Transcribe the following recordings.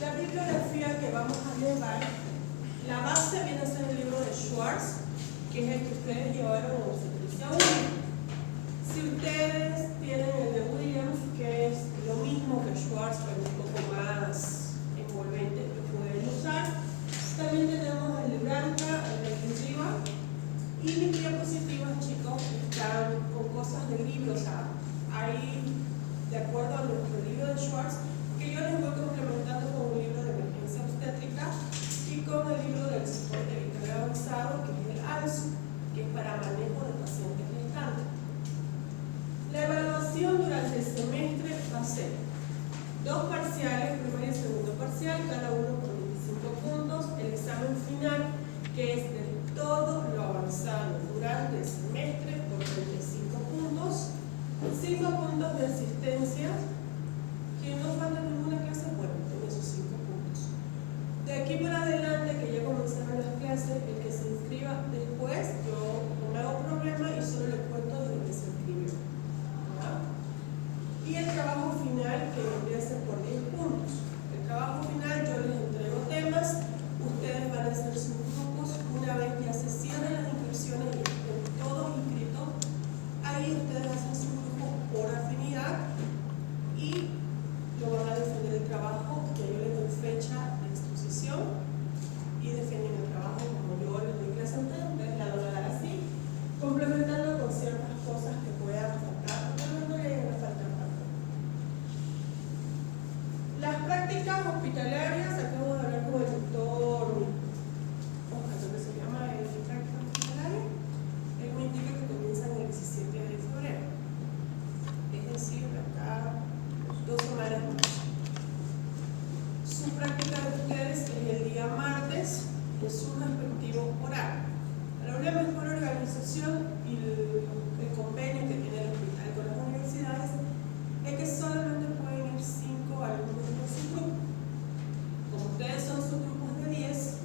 La bibliografía que vamos a llevar, la base viene a ser el libro de Schwartz, que es el que ustedes llevaron en obstetricia 1. Si ustedes tienen el de Williams, que es lo mismo que Schwartz, pero un poco más envolvente, lo pueden usar. También tenemos el de Branca, el de Riva, y mis diapositivas, chicos, están con cosas del libro, o sea, hay, de acuerdo a nuestro libro de Schwartz, que yo les voy complementando con un libro de emergencia obstétrica y con el libro del soporte vital avanzado, que es el ALSU, que es para manejo de pacientes gestantes. La evaluación durante el semestre va a ser 2 parciales, primer y segundo parcial, cada uno con 25 puntos, el examen final, que es de todo lo avanzado durante el semestre por 35 puntos, 5 puntos de asistencia. Quien no falta ninguna clase, bueno, en esos 5 puntos. De aquí para adelante, que ya comenzaron las clases, el que se inscriba después, yo no me hago problema y solo les cuento desde que se inscribió. ¿Ya? Y el trabajo final, que vendría a ser por 10 puntos. El trabajo final, yo les entrego temas, ustedes van a hacer sus grupos, una vez ya se cierren las inscripciones y estén todos inscritos, ahí ustedes hacen su grupo por afinidad y lo van a defender el trabajo, que yo les doy fecha de exposición y defienden el trabajo como yo les doy clase a ustedes, ustedes la van a dar así, complementando con ciertas cosas que puedan faltar, pero no le van a faltar tanto. Las prácticas hospitalarias, acabo de hablar con el doctor Oscar, ¿cómo se llama el práctica hospitalaria? Él me indica que comienzan el 17 de febrero, es decir, acá 2 semanas más. Su práctica de ustedes es el día martes en su respectivo horario. Para una mejor organización y el convenio que tiene el hospital con las universidades es que solamente pueden ir 5 alumnos por su grupo. Como ustedes son subgrupos de 10,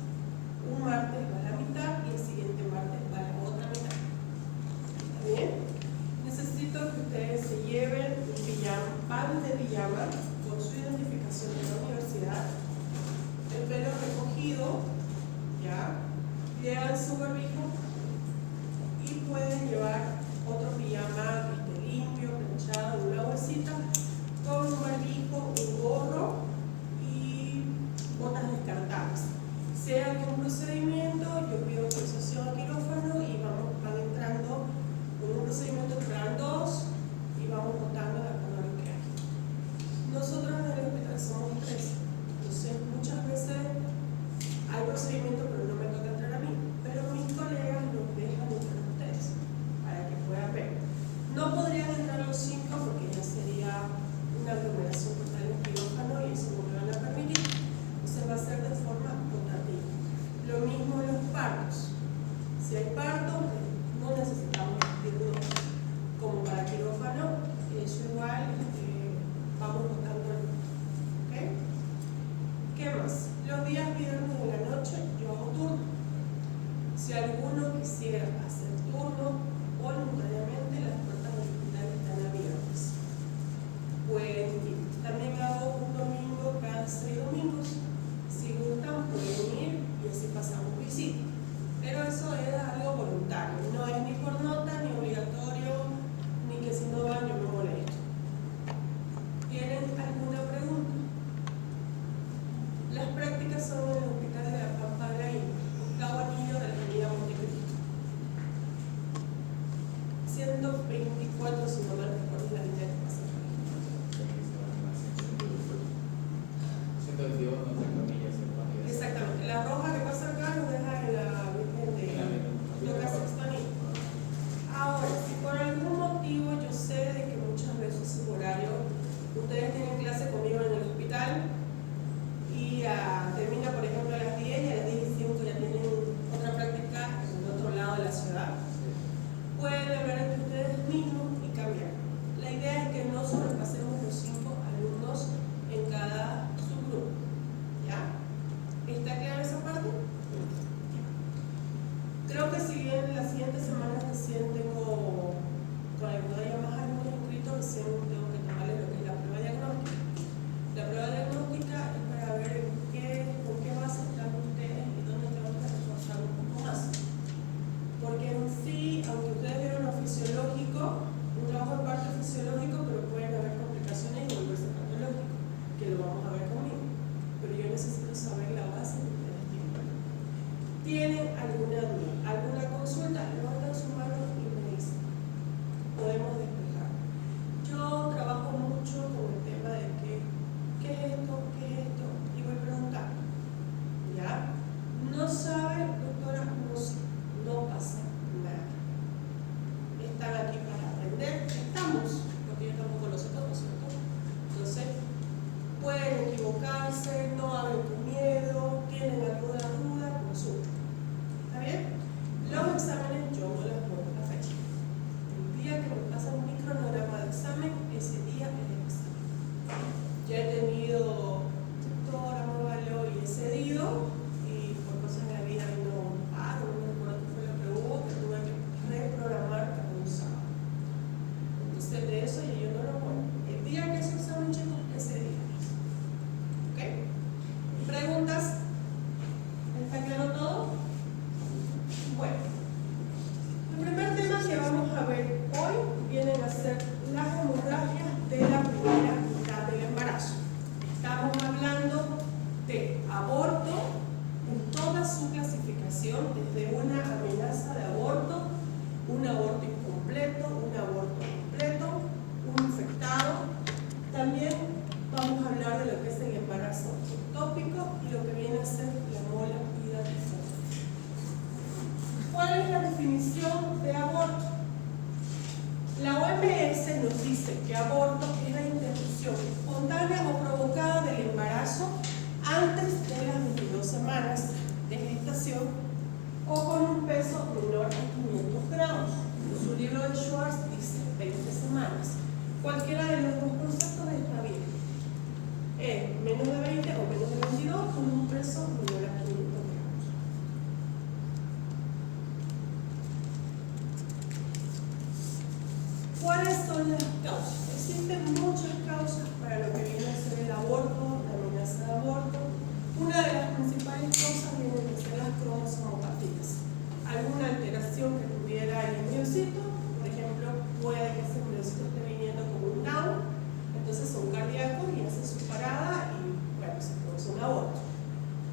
un martes va a la mitad y el siguiente martes va a la otra mitad. ¿Está bien? Necesito que ustedes se lleven un pijama, pan de pijama con su identificación de la universidad, el pelo recogido, ya, llevan su barbijo y pueden llevar otro pijama que esté limpio, planchado, en una bolsita, con un barbijo, un gorro y botas descartables. Si hay algún procedimiento, yo pido autorización a quirófano y van entrando con un procedimiento, entran 2 y vamos rotando de acuerdo a lo que hay. Nosotros en el hospital somos 3, entonces muchas veces hay procedimiento pero no me toca entrar a mí, pero mis colegas nos dejan entrar a ustedes para que puedan ver. No podrían entrar los 5 porque ya sería una aglomeración total en quirófano y eso no me van a permitir, entonces va a ser de forma rotativa. Lo mismo en los partos. Si hay parto, no necesitamos irnos como para quirófano, eso igual vamos rotando el grupo. ¿Okay? ¿Qué más? Los días viernes de la noche yo hago turno. Si alguno quisiera hacer turno, voluntariamente las puertas del hospital están abiertas. Pueden ir. También hago un domingo cada 6 domingos. Si gustan, pueden ir y así pasamos visita. Pero eso es algo voluntario, no es ni por nota, ni obligatorio, ni que si no van yo me molesto. ¿Tienen alguna pregunta? Las prácticas son en el Hospital de la Pampa de la India, octavo anillo de la avenida Montecristo. 124, si no me recuerdo la línea que pasa por ahí. 122 no tengo millas. Exactamente, la roja que pasa acá nos deja en la Virgen de Lucas Sextonil. Ahora, si por algún motivo yo sé de que muchas veces su horario, ustedes tienen clase conmigo en el hospital y termina, por ejemplo,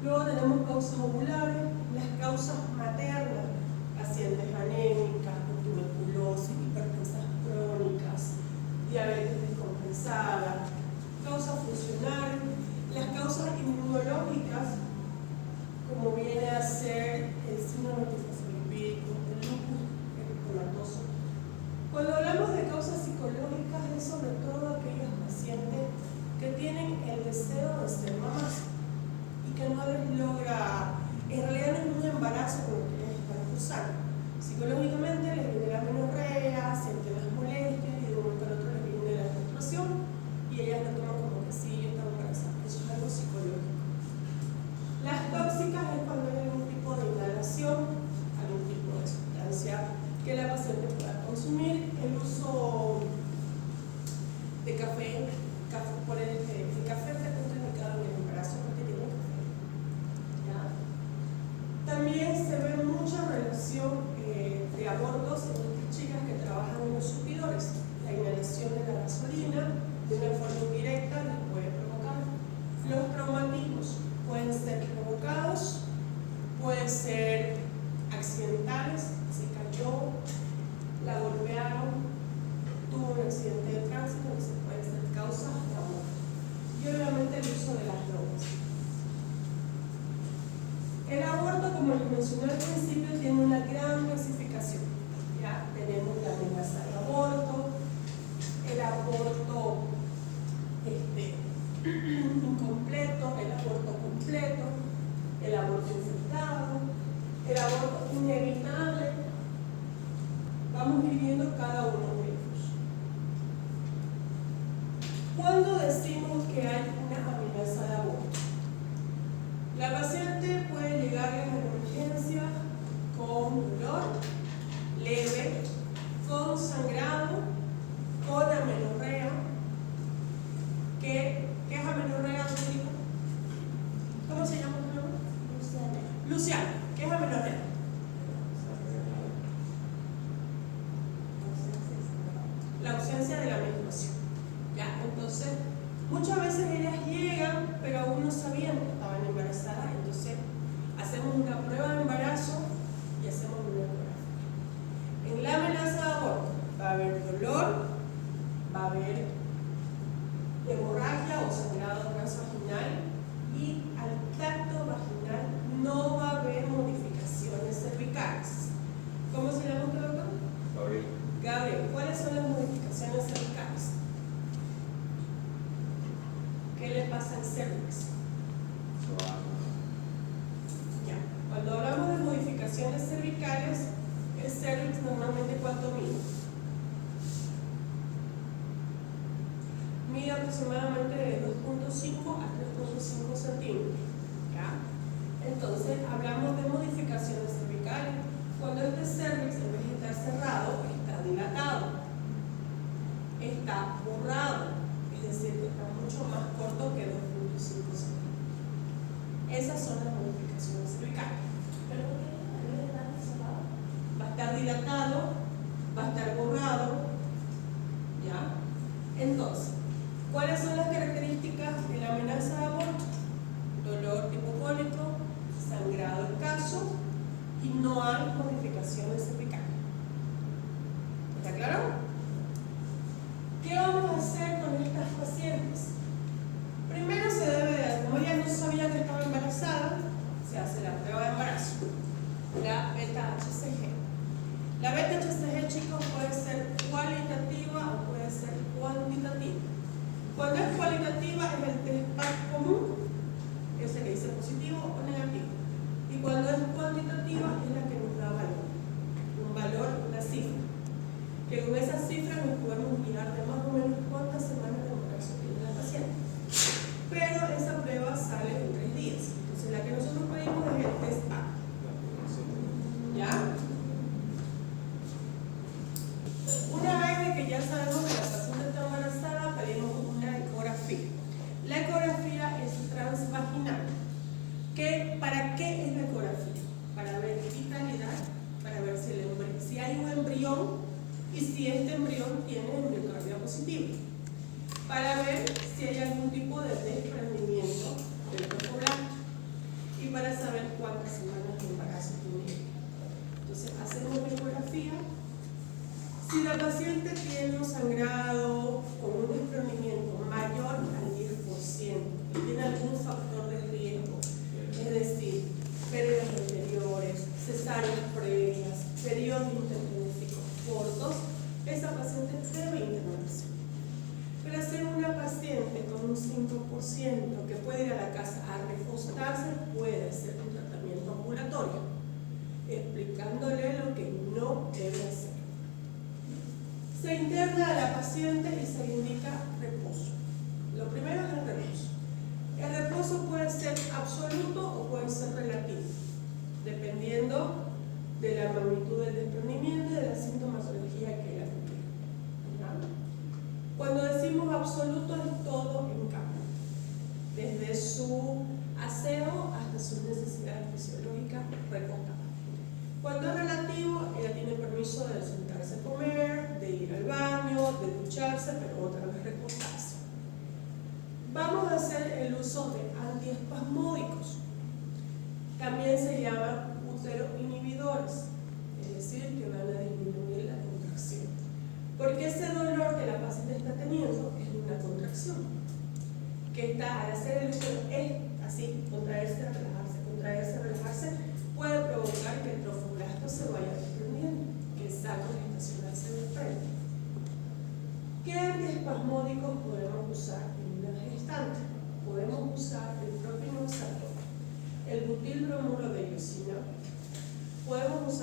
Luego tenemos causas ovulares, las causas maternas, pacientes anémicas, con tuberculosis, hipertensas crónicas, diabetes descompensada, causas funcionales, las causas inmunológicas, como viene a ser el síndrome tifosfolipídico, el lupus eritematoso. Cuando hablamos de causas psicológicas es sobre todo aquellos pacientes que tienen el deseo de ser mamás y que no les logra, en realidad no es un embarazo como que les están acusando. Psicológicamente les viene la menorrea, sienten las molestias y de un momento al otro les viene la menstruación y ellas lo toman como que sí, están embarazadas. Eso es algo psicológico. Las tóxicas es cuando hay algún tipo de inhalación, algún tipo de sustancia que la paciente pueda consumir. El uso de café, por el café está contraindicado en el embarazo porque tiene café. ¿Ya? También se ve mucha relación de abortos en estas chicas que trabajan en los surtidores. La inhalación de la gasolina de una forma indirecta les puede provocar. Los traumatismos pueden ser provocados, pueden ser accidentales, se cayó, la golpearon, tuvo un accidente de tránsito, que se puede ser causa de aborto. Y obviamente el uso de las drogas. El aborto, como les mencioné al principio, tiene una gran clasificación. Ya tenemos la amenaza de aborto, el aborto incompleto, el aborto completo, el aborto infectado, el aborto inevitable. Vamos viviendo cada uno de ellos. ¿Cuándo decimos que hay una amenaza de aborto? La paciente puede llegar a la emergencia con dolor leve, con sangrado, con amenorrea. ¿Qué es amenorrea? ¿Cómo se llama tu nombre? Luciana. ¿Qué es amenorrea? La ausencia de la menstruación. ¿Ya? Entonces, muchas veces ellas llegan, pero aún no sabían que estaban embarazadas. Entonces, hacemos una prueba de embarazo y hacemos una ecografía. En la amenaza de aborto va a haber dolor, va a haber hemorragia o sangrado transvaginal y al tracto vaginal no va a haber modificaciones cervicales. ¿Cómo se llama usted, doctor? Gabriel. Gabriel, ¿cuáles son las modificaciones cervicales? ¿Qué le pasa al cervix? Ya. Cuando hablamos de modificaciones cervicales, el cervix normalmente ¿cuánto mide? Mide aproximadamente de 2.5 a 3.5 centímetros. ¿Ya? Entonces, hablamos de modificaciones cervicales. Cuando este cervix, en vez de estar cerrado, está dilatado, está borrado, es decir, que está mucho más corto que 2.5 centímetros. Esas son las modificaciones cervicales. ¿Pero por qué en vez de estar cerrado? Va a estar dilatado, va a estar borrado. ¿Ya? Entonces, ¿cuáles son las características de la amenaza de aborto? Dolor tipo cólico, sangrado escaso y no hay modificaciones cervicales. ¿Está claro? ¿Qué vamos a hacer con estas pacientes? Primero se debe de, como ella no sabía que estaba embarazada,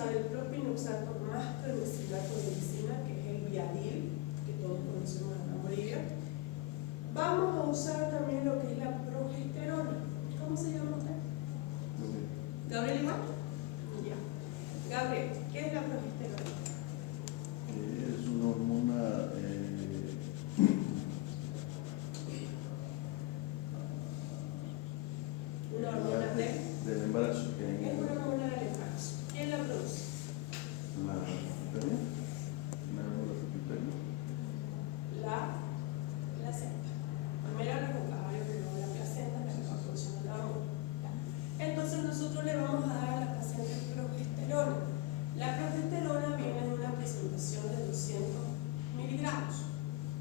usar el propinoxato más cloricilato de medicina, que es el Viadil, que todos conocemos acá en Bolivia. Vamos a usar también lo que es la progesterona. ¿Cómo se llama usted? ¿Gabriel igual? Ya. Gabriel, ¿qué es la progesterona? Es una hormona Una hormona del embarazo. es una hormona del embarazo. ¿Quién la produce? La pituitaria. La hormona pituitaria. La placenta. Primero el ovario, luego la placenta, la que va a producir la hormona. Entonces nosotros le vamos a dar a la paciente progesterona. La progesterona viene en una presentación de 200 miligramos,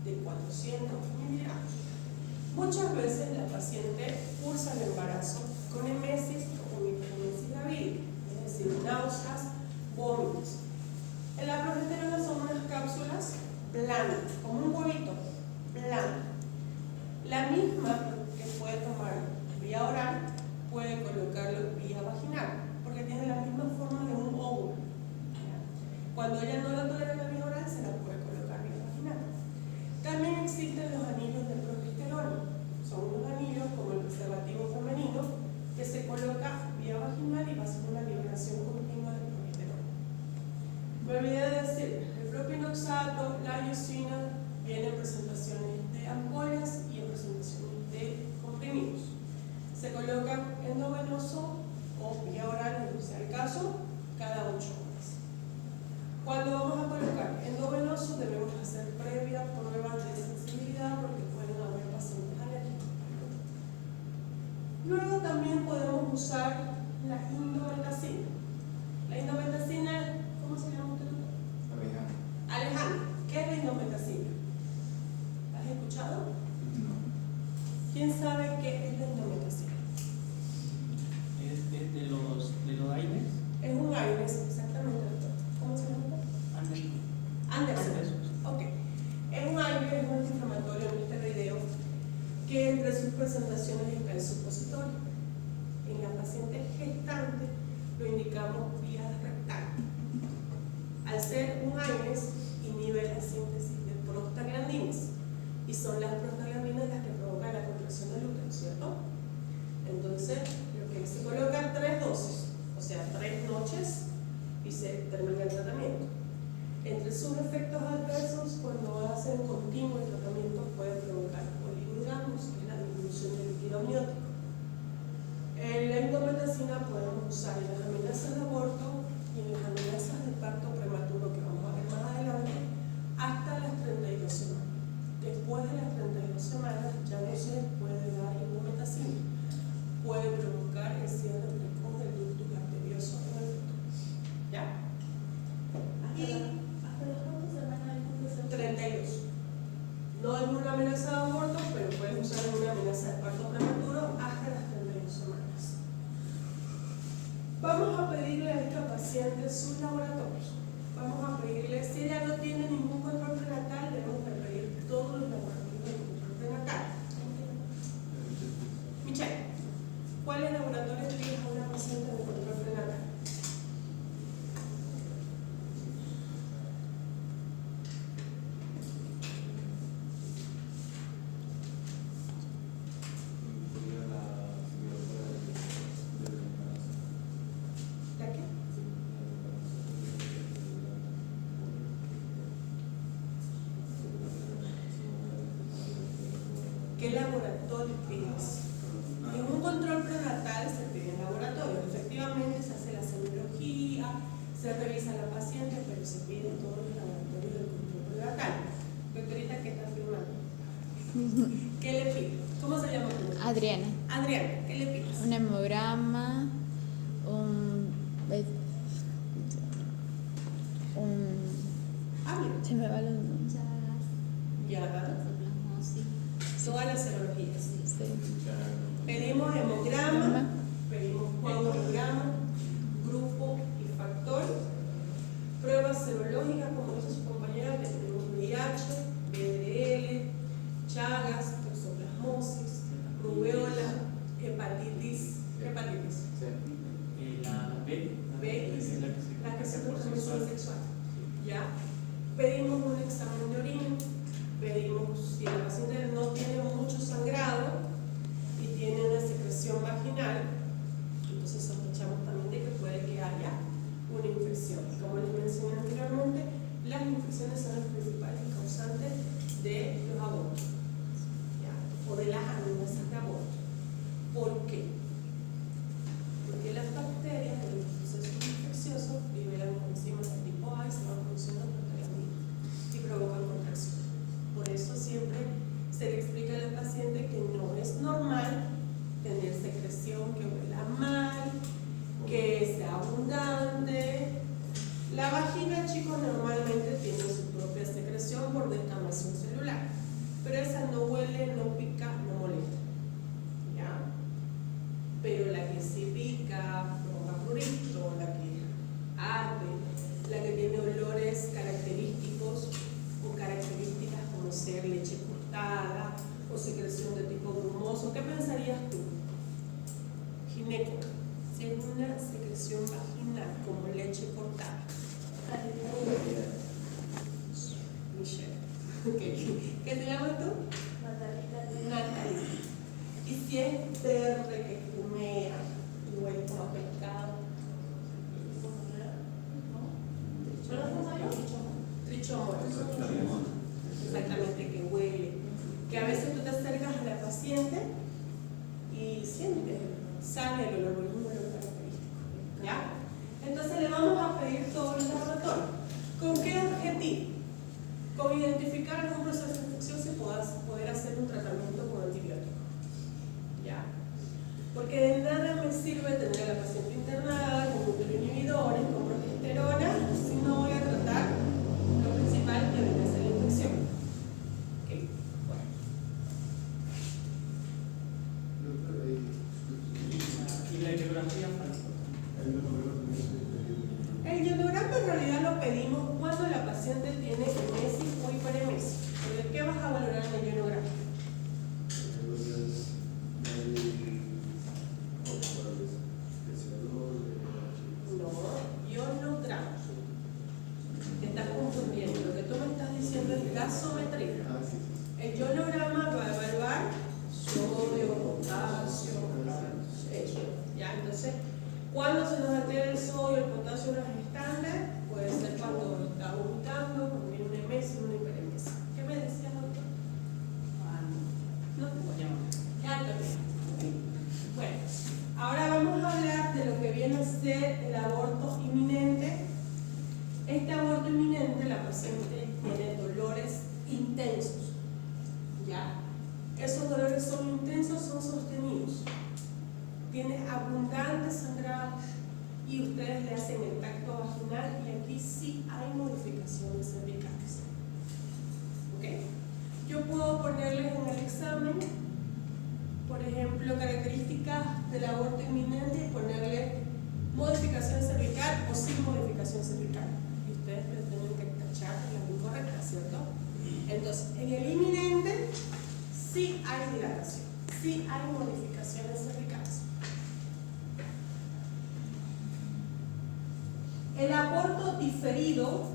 de 400 miligramos. Muchas veces la paciente cursa el embarazo con emesis o con hiperemesis gravídica, es decir, náuseas, vómitos. En la progesterona son unas cápsulas planas, como un huevito plano. La misma que puede tomar vía oral, puede colocarlo vía vaginal, porque tiene la misma forma de un óvulo. Cuando ella no la tolera la vía oral, se la puede colocar vía vaginal. También existen los anillos de progesterona. Son unos anillos como el preservativo femenino que se coloca vía vaginal y va a ser una liberación continua de progesterona. Me olvidé de decir, el propinoxato, la iosina, vienen en presentaciones de ampollas y en presentaciones de comprimidos. Se colocan endovenoso o vía oral, en sea el caso, cada 8 horas. Cuando vamos a colocar endovenoso debemos hacer previa prueba de sensibilidad porque pueden haber pacientes alérgicos. Luego también podemos usar la indometacina. La indometacina, ¿cómo se llama usted? Alejandro, ¿qué es la indometacina? ¿Has escuchado? No. ¿Quién sabe qué es la indometacina? ¿Es de los aires? Es un AINES, exactamente, doctor. ¿Cómo se llama? Anderson. Ok. Es un AINES, es un antiinflamatorio en este video, que entre sus presentaciones está el supositorio. En la paciente gestante lo indicamos vía rectal. Al ser un AINES, inhibe la síntesis de prostaglandinas, y son las prostaglandinas las que provocan la contracción del útero, ¿cierto? Entonces, lo que se coloca 3 dosis, o sea, 3 noches, y se termina el tratamiento. Entre sus efectos adversos, cuando hacen continuo el tratamiento, puede provocar oligorgasmos, que es la disminución del líquido amniótico. La indometacina podemos usar en las amenazas de aborto y en las amenazas de parto prematuro, que vamos a ver más adelante, hasta las 32 semanas. Después de las 32 semanas ya no se puede dar indometacina. Puede provocar el cierre precoz del ductus arterioso en el feto. ¿Ya? ¿Hasta las cuántas semanas hay que hacer? 32. No es una amenaza de aborto, pero puedes usar en una amenaza de parto prematuro hasta las 32 semanas. Vamos a pedirle a esta paciente sus laboratorios. Vamos a pedirle, si ella no tiene ningún control prenatal, debemos de pedir todos los laboratorios de control prenatal. Michelle, ¿cuáles laboratorios tienes a una paciente de control prenatal? ¿La qué? ¿Qué laboratorio pides? En un control prenatal se pide en laboratorio. Efectivamente se hace la semiología, se revisa la paciente, pero se piden todos los laboratorios del control prenatal. Doctorita, ¿qué está firmando? ¿Qué le pide? ¿Cómo se llama tu? Adriana, Adriana, ¿qué le pides? un hemograma, Hable. se me va los nombres. Ya. Todas las serologías. Sí. churrito, la que arde, la que tiene olores característicos o características como ser leche cortada o secreción de tipo grumoso. ¿Qué pensarías tú, gineco, si es una secreción vaginal como leche cortada? Michelle. Okay. ¿Qué te llamas tú? Natalia. Y si es verde que fumea y huele como a pescado. Trichomón. Exactamente, que huele. Que a veces tú te acercas a la paciente y sientes, sale el olor, un olor característico. ¿Ya? Entonces le vamos a pedir todo el laboratorio. ¿Con qué objetivo? Con identificar algún proceso infeccioso y poder hacer un tratamiento con antibióticos. ¿Ya? Porque de nada me sirve tener a la paciente internada con inhibidores, con progesterona, si no voy a tratar lo principal que viene a ser la infección. Okay. Bueno. ¿Y la geografía? El ionograma en realidad lo pedimos cuando la paciente tiene emesis o hiperemesis. ¿Qué vas a valorar en el ionograma? No, ionograma. Te estás confundiendo. Lo que tú me estás diciendo es gasometría. El ionograma va a evaluar sodio, potasio, eso. ¿Ya? Entonces, cuando se nos altera el sodio, el potasio, los estándares, puede ser cuando está vomitando, cuando viene una emesis, una hiperemesis. ¿Qué me decías, doctor? No te voy a llamar. Ya lo veo. Bueno, ahora vamos a hablar de lo que viene a ser el aborto inminente. Este aborto inminente, la paciente tiene dolores intensos. ¿Ya? Esos dolores son intensos, son sostenidos. Tiene abundante sangrado y ustedes le hacen el tacto vaginal y aquí sí hay modificaciones cervicales. ¿Ok? Yo puedo ponerles en el examen, por ejemplo, características del aborto inminente y ponerle modificación cervical o sin modificación cervical. Y ustedes le tienen que tachar la incorrecta, ¿cierto? Entonces, en el inminente sí hay dilatación, sí hay modificaciones cervicales. El aborto diferido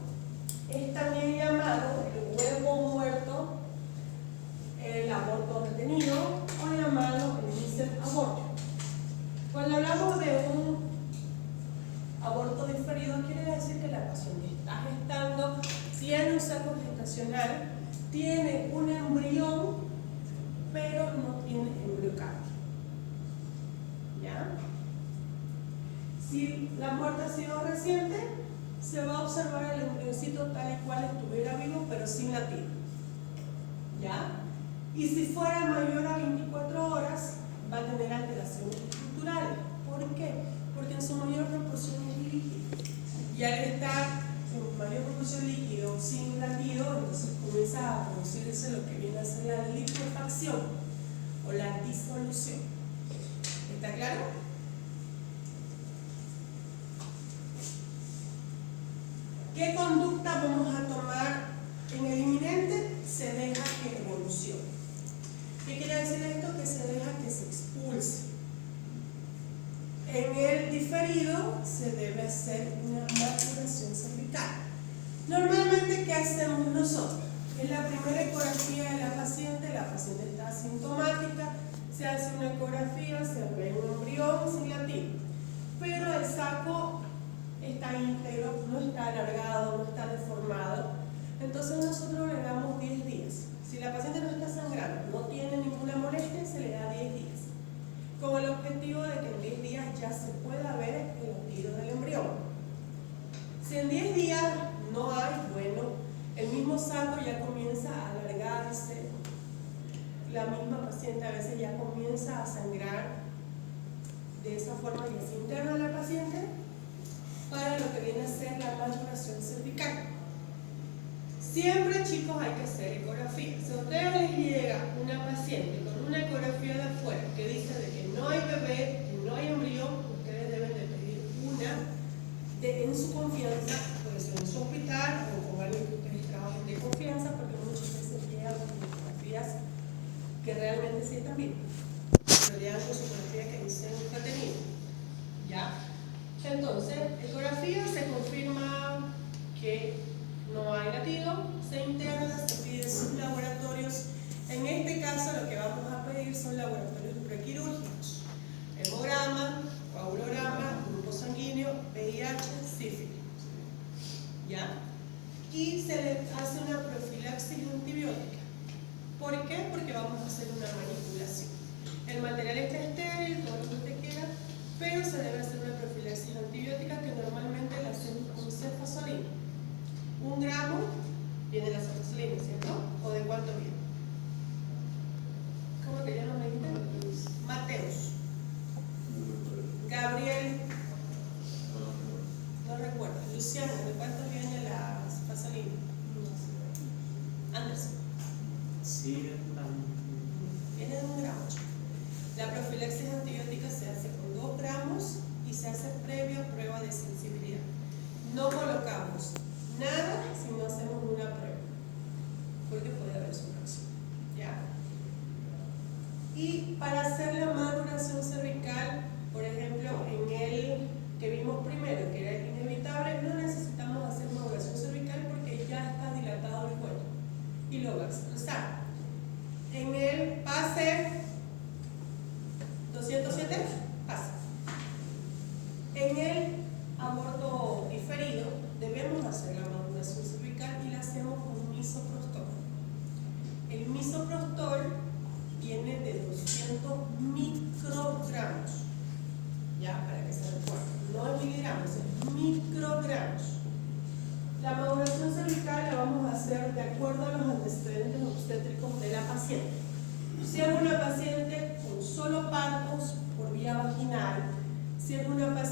es también llamado el huevo muerto, el aborto retenido o llamado el misset aborto. Cuando hablamos de un aborto diferido, quiere decir que la paciente está gestando, tiene un saco gestacional, tiene un embrión, pero no tiene embriocardio. ¿Ya? Si la muerte ha sido reciente, se va a observar el embrioncito tal y cual estuviera vivo, pero sin latir. ¿Ya? Y si fuera mayor a 24 horas, va a tener alteraciones estructurales. ¿Por qué? Porque en su mayor proporción es líquido. Y al estar en mayor proporción líquido, sin latido, entonces comienza a producirse lo que viene a ser la liquefacción o la disolución. ¿Está claro? ¿Qué conducta vamos a tomar en el inminente? Se deja que evolucione. ¿Qué quiere decir esto? Que se deja que se expulse. En el diferido se debe hacer una maturación cervical. Normalmente, ¿qué hacemos nosotros? En la primera ecografía de la paciente está asintomática, se hace una ecografía, se ve un embrión sin latir, pero el saco está íntegro, no está alargado, no está deformado. Entonces nosotros le damos 10 días. Si la paciente no está sangrando, no tiene ninguna molestia, se le da 10 días. Con el objetivo de que en 10 días ya se pueda ver el latido del embrión. Si en 10 días no hay, bueno, el mismo saco ya comienza a alargarse. La misma paciente a veces ya comienza a sangrar de esa forma y se interna la paciente para lo que viene a ser la maturación cervical. Siempre, chicos, hay que hacer ecografía. Si a ustedes les llega una paciente con una ecografía de afuera que dice de que no hay bebé, que no hay embrión, ustedes deben de pedir una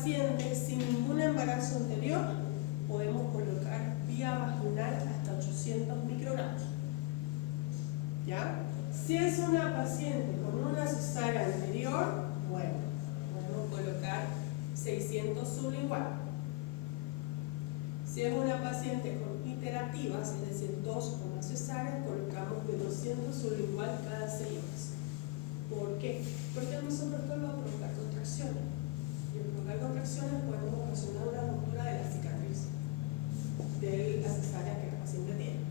paciente sin ningún embarazo anterior, podemos colocar vía vaginal hasta 800 microgramos. ¿Ya? Si es una paciente con una cesárea anterior, bueno, podemos colocar 600 sublingual. Si es una paciente con iterativas, es decir, 2 o más cesáreas, colocamos de 200 sublingual cada 6 horas. ¿Por qué? Porque el misoprostol va a provocar contracciones. Y al provocar contracciones podemos ocasionar una ruptura de la cicatriz de la cesárea que la paciente tiene.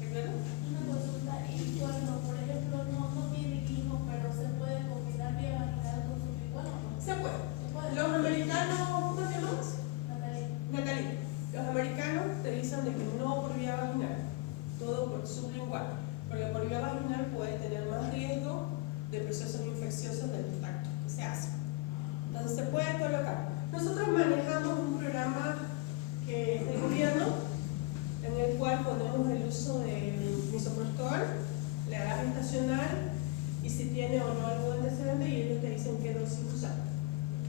¿Está claro? Una consulta, y cuando, por ejemplo, no tiene hijos, pero se puede combinar vía vaginal con sublingual o no? Se puede. Se puede. Los americanos, ¿cómo te llamas? Natalia. Natalie, los americanos te dicen de que no por vía vaginal, todo por sublingual, porque por vía vaginal puede tener más riesgo de procesos infecciosos del tacto que se hace. Entonces se puede colocar. Nosotros manejamos un programa que es del gobierno, en el cual ponemos el uso del misoprostol, la edad gestacional y si tiene o no algún antecedente y ellos te dicen qué dosis usar.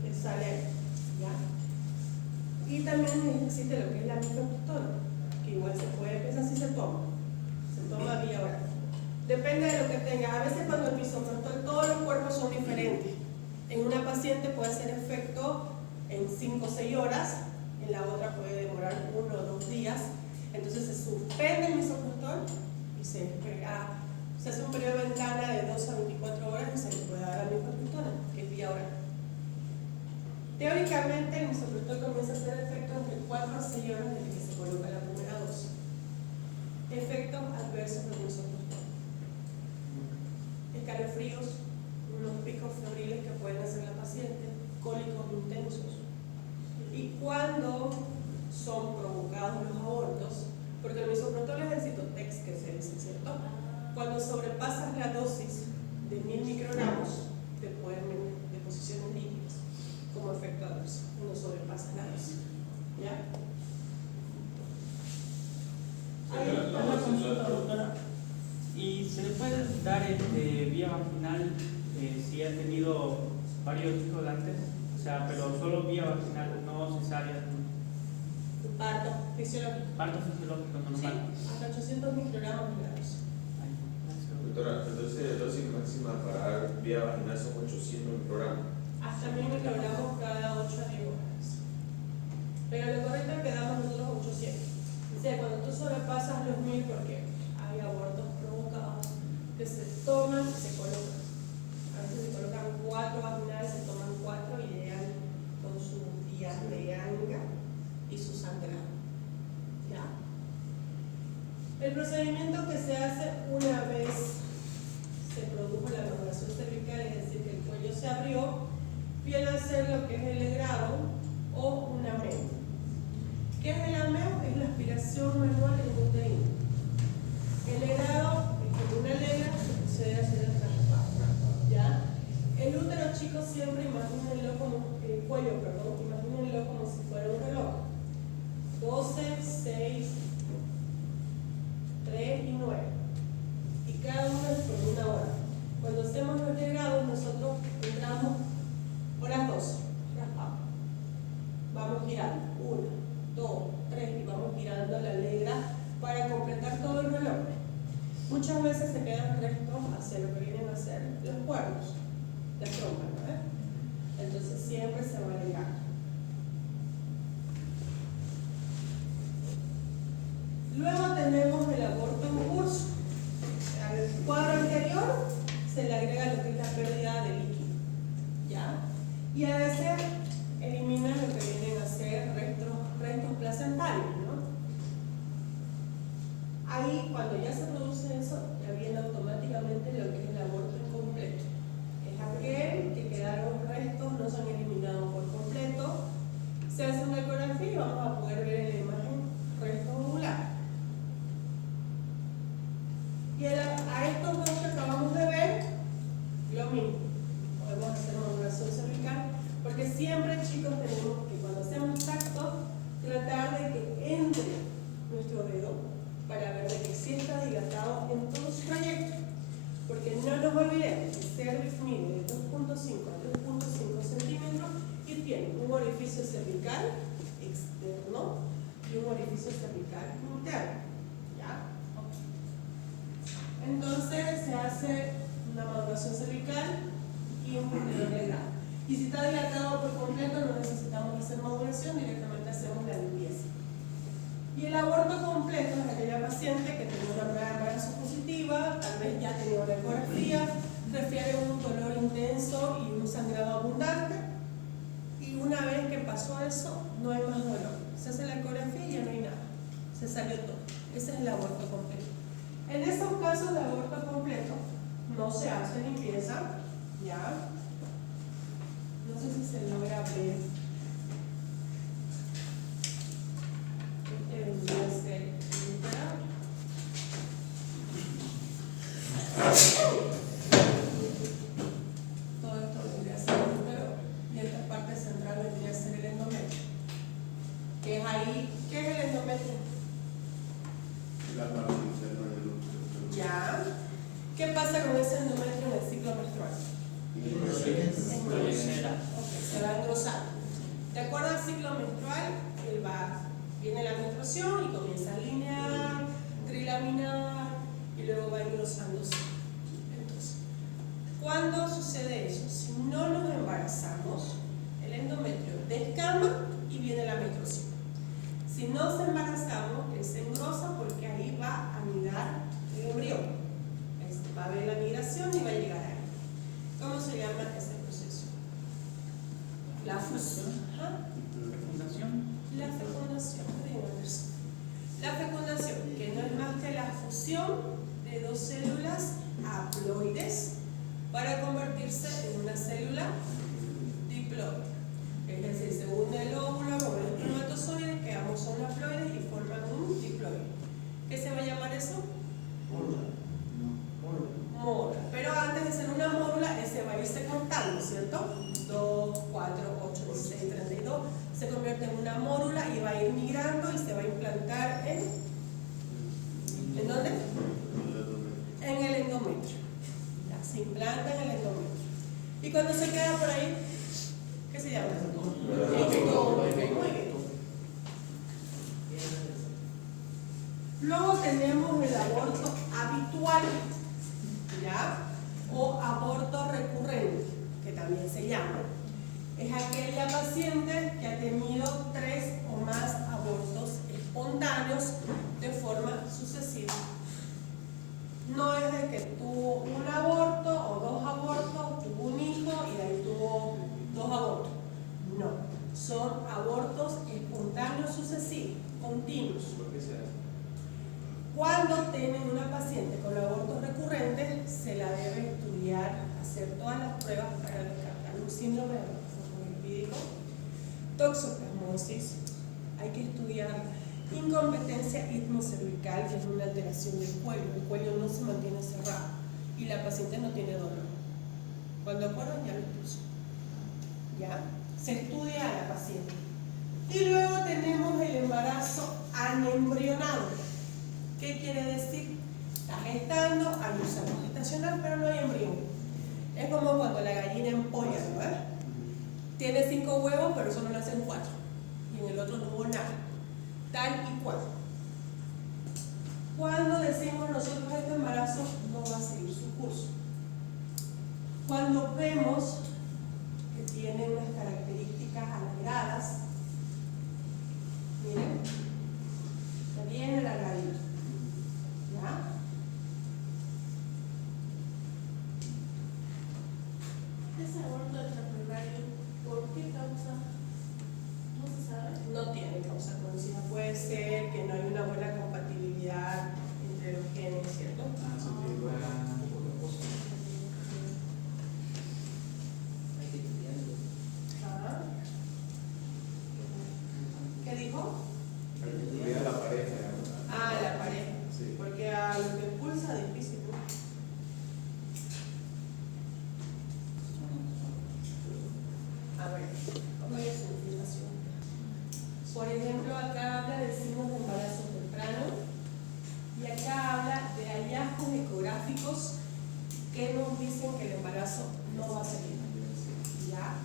Les sale ahí, ¿ya? Y también existe lo que es la misoprostol, que igual se puede empezar si se toma vía oral. Depende de lo que tenga. A veces cuando el misoprostol, todos los cuerpos son diferentes. En una paciente puede hacer efecto en 5 o 6 horas, en la otra puede demorar 1 o 2 días. Entonces se suspende el misoprostol y se hace un periodo de ventana de 2 a 24 horas y se le puede dar la misoprostol, que es vía oral. Teóricamente el misoprostol comienza a hacer efecto entre 4 a 6 horas desde que se coloca la primera dosis. Efectos adversos del misoprostol: escalofríos, unos picos febriles que pueden hacer la paciente, cólicos intensos. Y cuando son provocados los abortos, porque el misoprostol es el citotex que se dice, ¿cierto? Cuando sobrepasas la dosis de 1000 microgramos, te pueden venir deposiciones líquidas como efecto adverso, cuando sobrepasas la dosis. ¿Ya? Una consulta, doctora. ¿Y se le puede dar vía vaginal si ha tenido varios hijos antes? O sea, pero solo vía vaginal, no cesárea. Parto fisiológico. Parto fisiológico Sí, normal. hasta 800 microgramos de la dosis. Ay, gracias. Doctora, entonces la dosis máxima para dar vía vaginal son 800 microgramos. Hasta 1000 microgramos cada 8 a 10 horas. Pero lo correcto es que damos nosotros 800. O sea, cuando tú sobrepasas los 1000, porque hay abortos provocados que se toman y se colocan. A veces se colocan 4 vaginales, se toman 4 y llegan con sus días de ganga y su sangrado. ¿Ya? El procedimiento que se hace una vez se produjo la maduración cervical, es decir, que el cuello se abrió, viene a ser lo que es el legrado o un ameo. ¿Qué es el ameo? Es la aspiración manual del uterino. El legrado es como una legra que procede a hacer el traspado. ¿Ya? El útero, chicos, siempre imagínenlo como, el cuello, perdón, imagínenlo como si fuera un reloj. 12, 6, 3 y 9. Y cada uno es por una hora. Cuando hacemos los legrados, nosotros entramos horas 12, raspamos. Vamos girando, 1, 2, 3 y vamos girando la legra para completar todo el reloj. Muchas veces se quedan restos hacia lo que vienen a ser los cuernos, las trompas, ¿no? Entonces siempre se va alegando. Luego tenemos el aborto en curso. Al cuadro anterior se le agrega lo que es la pérdida de líquido, ¿ya? Y a veces elimina lo que vienen a ser restos placentarios, ¿no? Ahí, cuando ya se produce eso, ya viene automáticamente lo que es el aborto incompleto. Es aquel que quedaron restos, no se han eliminado por completo. Se hace una ecografía y vamos a poder ver en la imagen restos ovulares. Y a estos dos que acabamos de ver, lo mismo. Podemos hacer maduración cervical, porque La fusión. Ajá. Fundación. La fecundación, la fecundación, que no es más que la fusión de dos células haploides para convertirse en una célula diploide. Es decir, se une el óvulo con el espermatozoide, que ambos son haploides y forman un diploide. ¿Qué se va a llamar eso? Mórula. Pero antes de ser una mórula, se va a irse contando, ¿cierto? 2, 4, 8, 16, 32. Se convierte en una mórula y va a ir migrando y se va a implantar ¿en dónde? En el endometrio. Ya, se implanta en el endometrio. Y cuando se queda por ahí, ¿qué se llama? Endometrio. Muy bien. Luego tenemos el aborto habitual, ¿ya? O aborto recurrente, que también se llama. Es aquella paciente que ha tenido 3 o más abortos espontáneos de forma sucesiva. No es de que tuvo un aborto o 2 abortos, tuvo un hijo y de ahí tuvo 2 abortos. No, son abortos espontáneos sucesivos, continuos. ¿Por qué se hace? Cuando tienen una paciente con abortos recurrentes, se la debe estudiar, hacer todas las pruebas para descartar un síndrome de lipídico, toxoplasmosis, hay que estudiar incompetencia istmocervical, que es una alteración del cuello. El cuello no se mantiene cerrado y la paciente no tiene dolor. Cuando acuerdan ya lo puso. ¿Ya? Se estudia a la paciente. Y luego tenemos el embarazo anembrionado. ¿Qué quiere decir? Está gestando, hay un saco gestacional, pero no hay embrión. Es como cuando la gallina empolla, ¿no? Tiene 5 huevos, pero solo nacen 4. Y en el otro no hubo nada. Tal y cual. Cuando decimos nosotros este embarazo no va a seguir su curso. Cuando vemos que tiene unas características alargadas, miren, está bien alargadito. ¿Ya? Ese aborto extraembrionario, ¿por qué causa? ¿No se sabe? No tiene causa conocida. Puede ser que no hay una buena compatibilidad entre los genes, ¿cierto? Ajá. ¿Qué dijo? Cuida la pareja. ¿no? Ah, la pareja. Sí. Porque a lo que impulsa difícil, ¿no? A ver, ¿cómo es su información? Por ejemplo, acá habla de signos de embarazo temprano y acá habla de hallazgos ecográficos que nos dicen que el embarazo no va a salir. ¿Ya?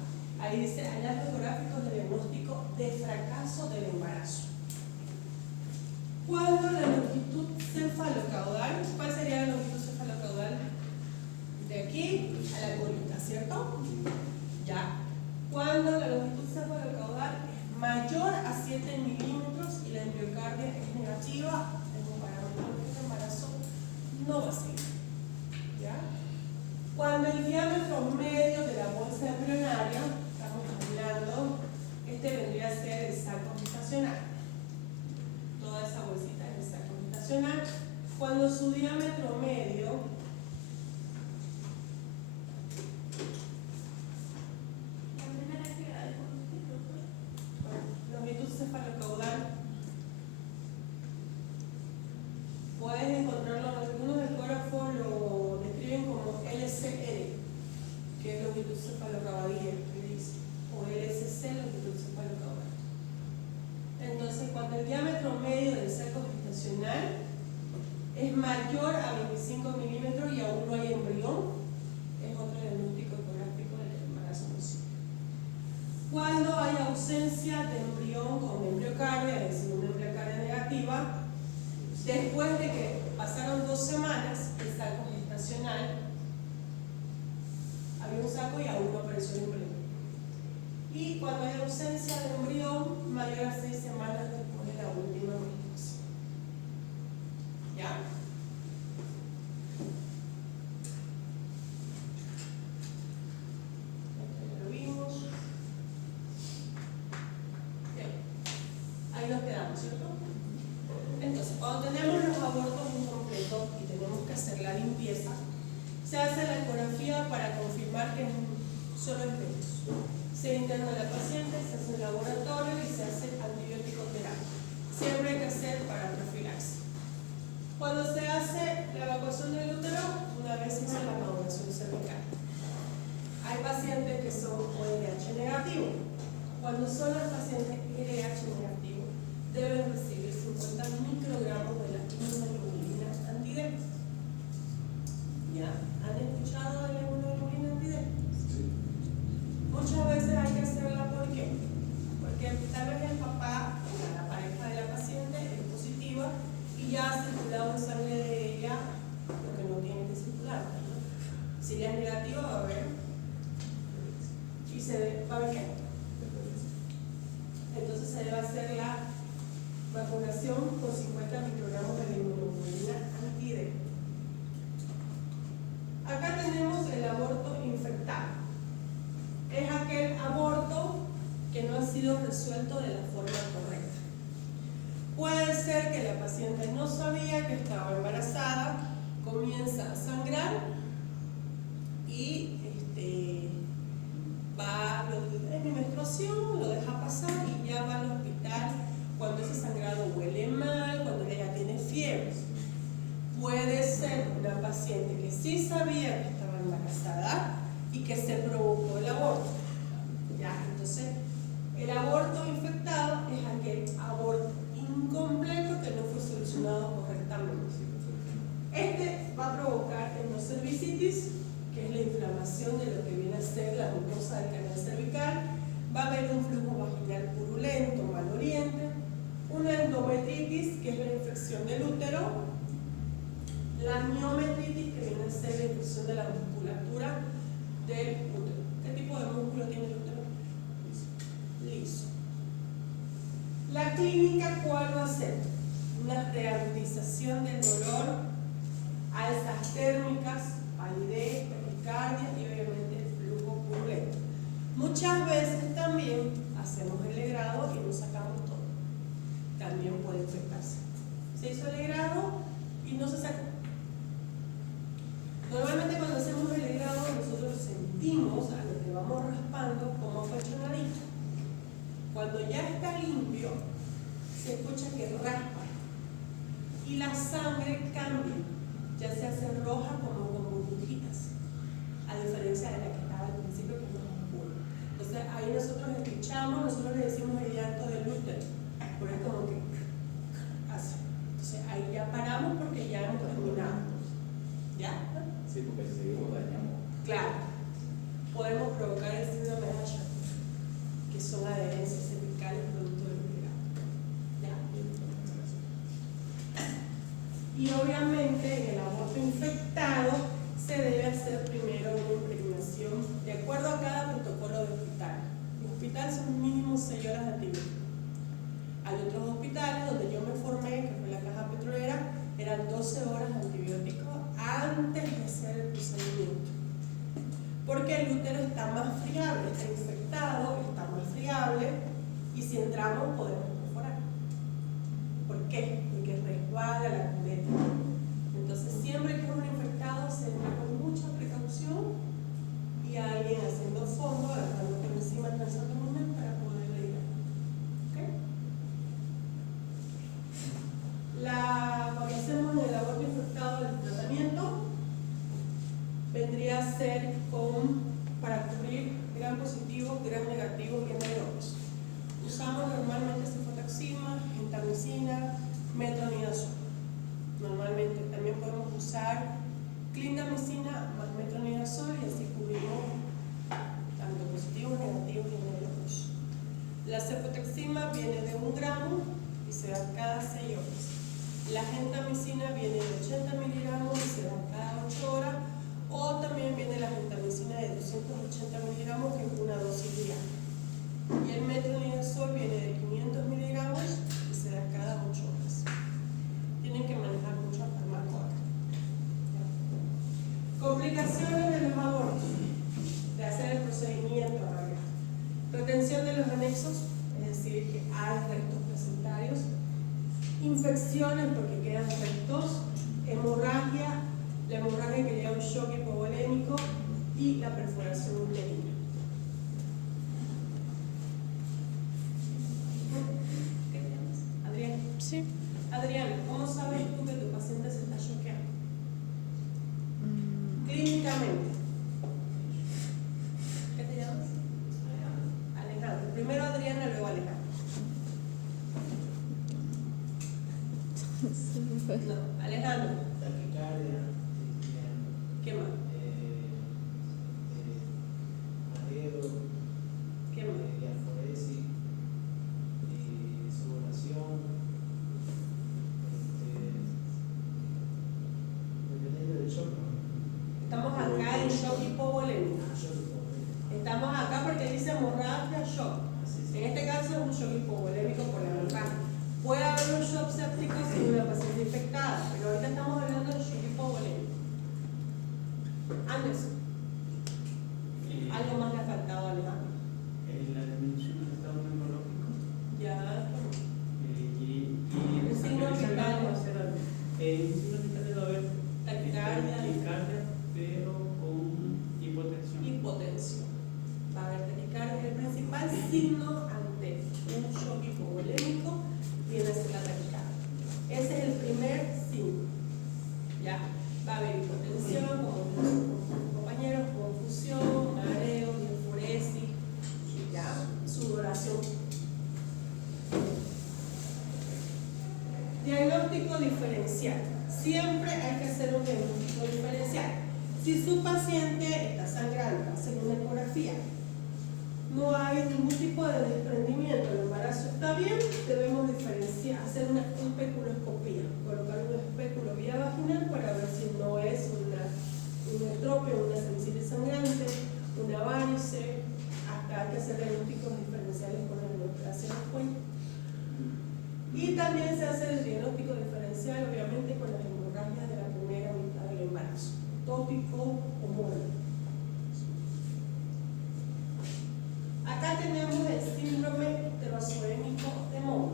Ahí dice hallazgos ecográficos de diagnóstico de fracaso del embarazo. Cuando la longitud cefalocaudal, ¿cuál sería la longitud cefalocaudal? De aquí a la colita, ¿cierto? Ya. Cuando la longitud cefalocaudal es mayor a 7 milímetros y la embriocardia es negativa, es un parámetro de que este embarazo no va a seguir. ¿Ya? Cuando el diámetro medio de la bolsa embrionaria, estamos hablando, este vendría a ser el saco gestacional. Toda esa bolsita es el saco gestacional. Cuando su diámetro medio La primera que hay con usted, doctor. longitud cefalocaudal, puedes encontrarlo, algunos ecógrafos lo describen como LCR, que es longitud cefalocaudal, que dice, o LCC, longitud cefalocaudal. Entonces, cuando el diámetro medio del saco gestacional es mayor a 25 milímetros y aún no hay embrión, es otro diagnóstico ecográfico del embarazo posible. Cuando hay ausencia de embrión con embriocardia, es decir, una embriocardia negativa, después de que pasaron 2 semanas, el saco gestacional, había un saco y aún no apareció el embrión. Y cuando hay ausencia de embrión, mayor a 6 semanas después de la última menstruación. ¿Ya? Lo vimos. ¿va a ver qué? Entonces se debe hacer la vacunación con 50 microgramos de la inmunoglobulina anti-D. Acá tenemos el aborto infectado. Es aquel aborto que no ha sido resuelto de la forma correcta. Puede ser que la paciente no sabía que estaba embarazada, comienza a sangrar y es mi menstruación, lo deja pasar y ya va al hospital cuando ese sangrado huele mal, cuando ella ya tiene fiebre. Puede ser una paciente que sí sabía que estaba embarazada y que se provocó el aborto. ¿Ya? Entonces, el aborto infectado es aquel aborto incompleto que no fue solucionado correctamente. Este va a provocar endocervicitis, que es la inflamación de lo que viene a ser la mucosa del canal cervical. Va a haber un flujo vaginal purulento, maloliente, una endometritis, que es la infección del útero, la miometritis, que viene a ser la infección de la musculatura del útero. ¿Qué tipo de músculo tiene el útero? Liso. La clínica, ¿cuál va a ser? Una reagudización del dolor, alzas térmicas, palidez, taquicardia y obviamente flujo purulento. Muchas veces también hacemos el legrado y no sacamos todo. También puede infectarse. Se hizo el legrado y no se sacó. Normalmente cuando hacemos el legrado nosotros sentimos a lo que vamos raspando como apachonadito. Cuando ya está limpio, se escucha que raspa y la sangre cambia, ya se hace roja como con burbujitas, a diferencia de la que estaba al principio, que es más oscura. Entonces ahí nosotros escuchamos, nosotros le decimos el llanto del útero, porque es como que hace. Entonces ahí ya paramos porque ya hemos terminado. ¿Ya? Sí, porque si seguimos dañamos. Claro, podemos provocar el síndrome de Usher, que son adherencias cervicales producto del legrado. ¿Ya? Y obviamente en el aborto infectado se debe hacer primero una impregnación de acuerdo a cada protocolo de hospital. En hospital son mínimo 6 horas de antibiótico. Hay otros hospitales donde yo me formé, que fue la Caja Petrolera, eran 12 horas de antibiótico antes de hacer el procedimiento. Porque el útero está más friable, está infectado, está más friable y si entramos podemos perforar. ¿Por qué? Porque resbala la cubeta. Entonces siempre que es un infectado se entra con mucha precaución y alguien haciendo fondo, agarrando por encima del transabdominal para poder ir. Cuando hacemos el aborto infectado, el tratamiento vendría a ser para cubrir gram positivo, gram negativo y anaerobos. Usamos normalmente cefotaxima, gentamicina, metronidazol. Normalmente también podemos usar clindamicina más metronidazol y así cubrimos tanto positivos, negativos y anaerobos. La cefotaxima viene de 1 gramo y se da cada 6 horas. La gentamicina viene de 80 miligramos y se da cada 8 horas. O también viene la gentamicina de 280 miligramos, que es una dosis diaria. Y el metronidazol viene de 500 miligramos y se da cada 8 horas. Tienen que manejar mucho fármaco acá. Complicaciones de los abortos, de hacer el procedimiento. Retención de los anexos, es decir, que hay restos placentarios. Infecciones porque quedan restos. Hemorragia, la hemorragia que lleva un shock hipovolémico y la perforación uterina. ¿Qué te llamas? Adriana. Sí. Adriana, ¿cómo sabes tú que tu paciente se está choqueando? Clínicamente. ¿Qué te llamas? Alejandro. Primero Adriana, luego Alejandro. No, Alejandro. Taquicardia, ¿Qué más? mareo, ¿Qué más? diaforesis, sudoración, dependiendo del shock. Estamos acá en shock hipovolémico. Estamos acá porque dice dice hemorragia, shock. Así es. En este caso es un shock hipovolémico por la hemorragia. Puede haber un shock séptico sin una paciente infectada, pero ahorita estamos hablando de shock hipovolémico. Anderson, algo más le ha faltado a Alejandro. La disminución del estado neurológico. Ya, Y El signo vital. el signo vital debe haber Taquicardia. taquicardia, pero con hipotensión. hipotensión. Va a haber taquicardia. El principal signo ante un shock hipovolémico viene a ser la taquicardia. Ese es el primer signo. ¿Ya? Va a haber hipotensión, como dicen sus compañeros, confusión, mareo, diaforesis, ¿ya? Sudoración. Diagnóstico diferencial. Siempre hay que hacer un diagnóstico diferencial. Si su paciente está sangrando, hacer una ecografía, no hay ningún tipo de desprendimiento, el embarazo está bien, debemos diferenciar, hacer una especuloscopía, colocar un espéculo vía vaginal para ver si no es un estropio, una cervicitis sangrante, una varice, hasta hay que hacer diagnósticos diferenciales con la operación de cuello. Y también se hace el diagnóstico diferencial, obviamente, con las hemorragias de la primera mitad del embarazo, tópico o muerto. Acá tenemos el síndrome histerozoémico de Monk.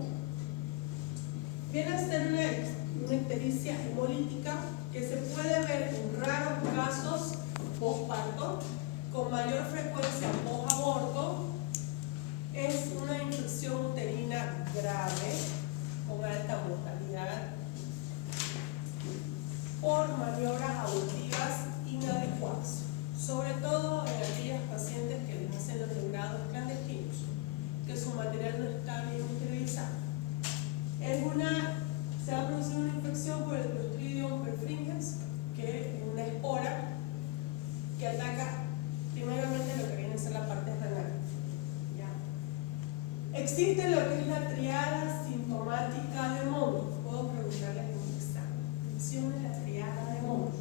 Viene a ser una ictericia hemolítica que se puede ver en raros casos postparto, con mayor frecuencia post-aborto. Es una infección uterina grave, con alta mortalidad, por maniobras abortivas inadecuadas, sobre todo en aquellas pacientes que les hacen los legrados clandestinos, que su material no está bien esterilizado. Se ha producido una infección por el Clostridium perfringens, que es una espora que ataca primeramente lo que viene a ser la parte renal. ¿Ya? Existe lo que es la triada sintomática de Monk. Puedo preguntarles en un examen. Mencione la triada de Monk,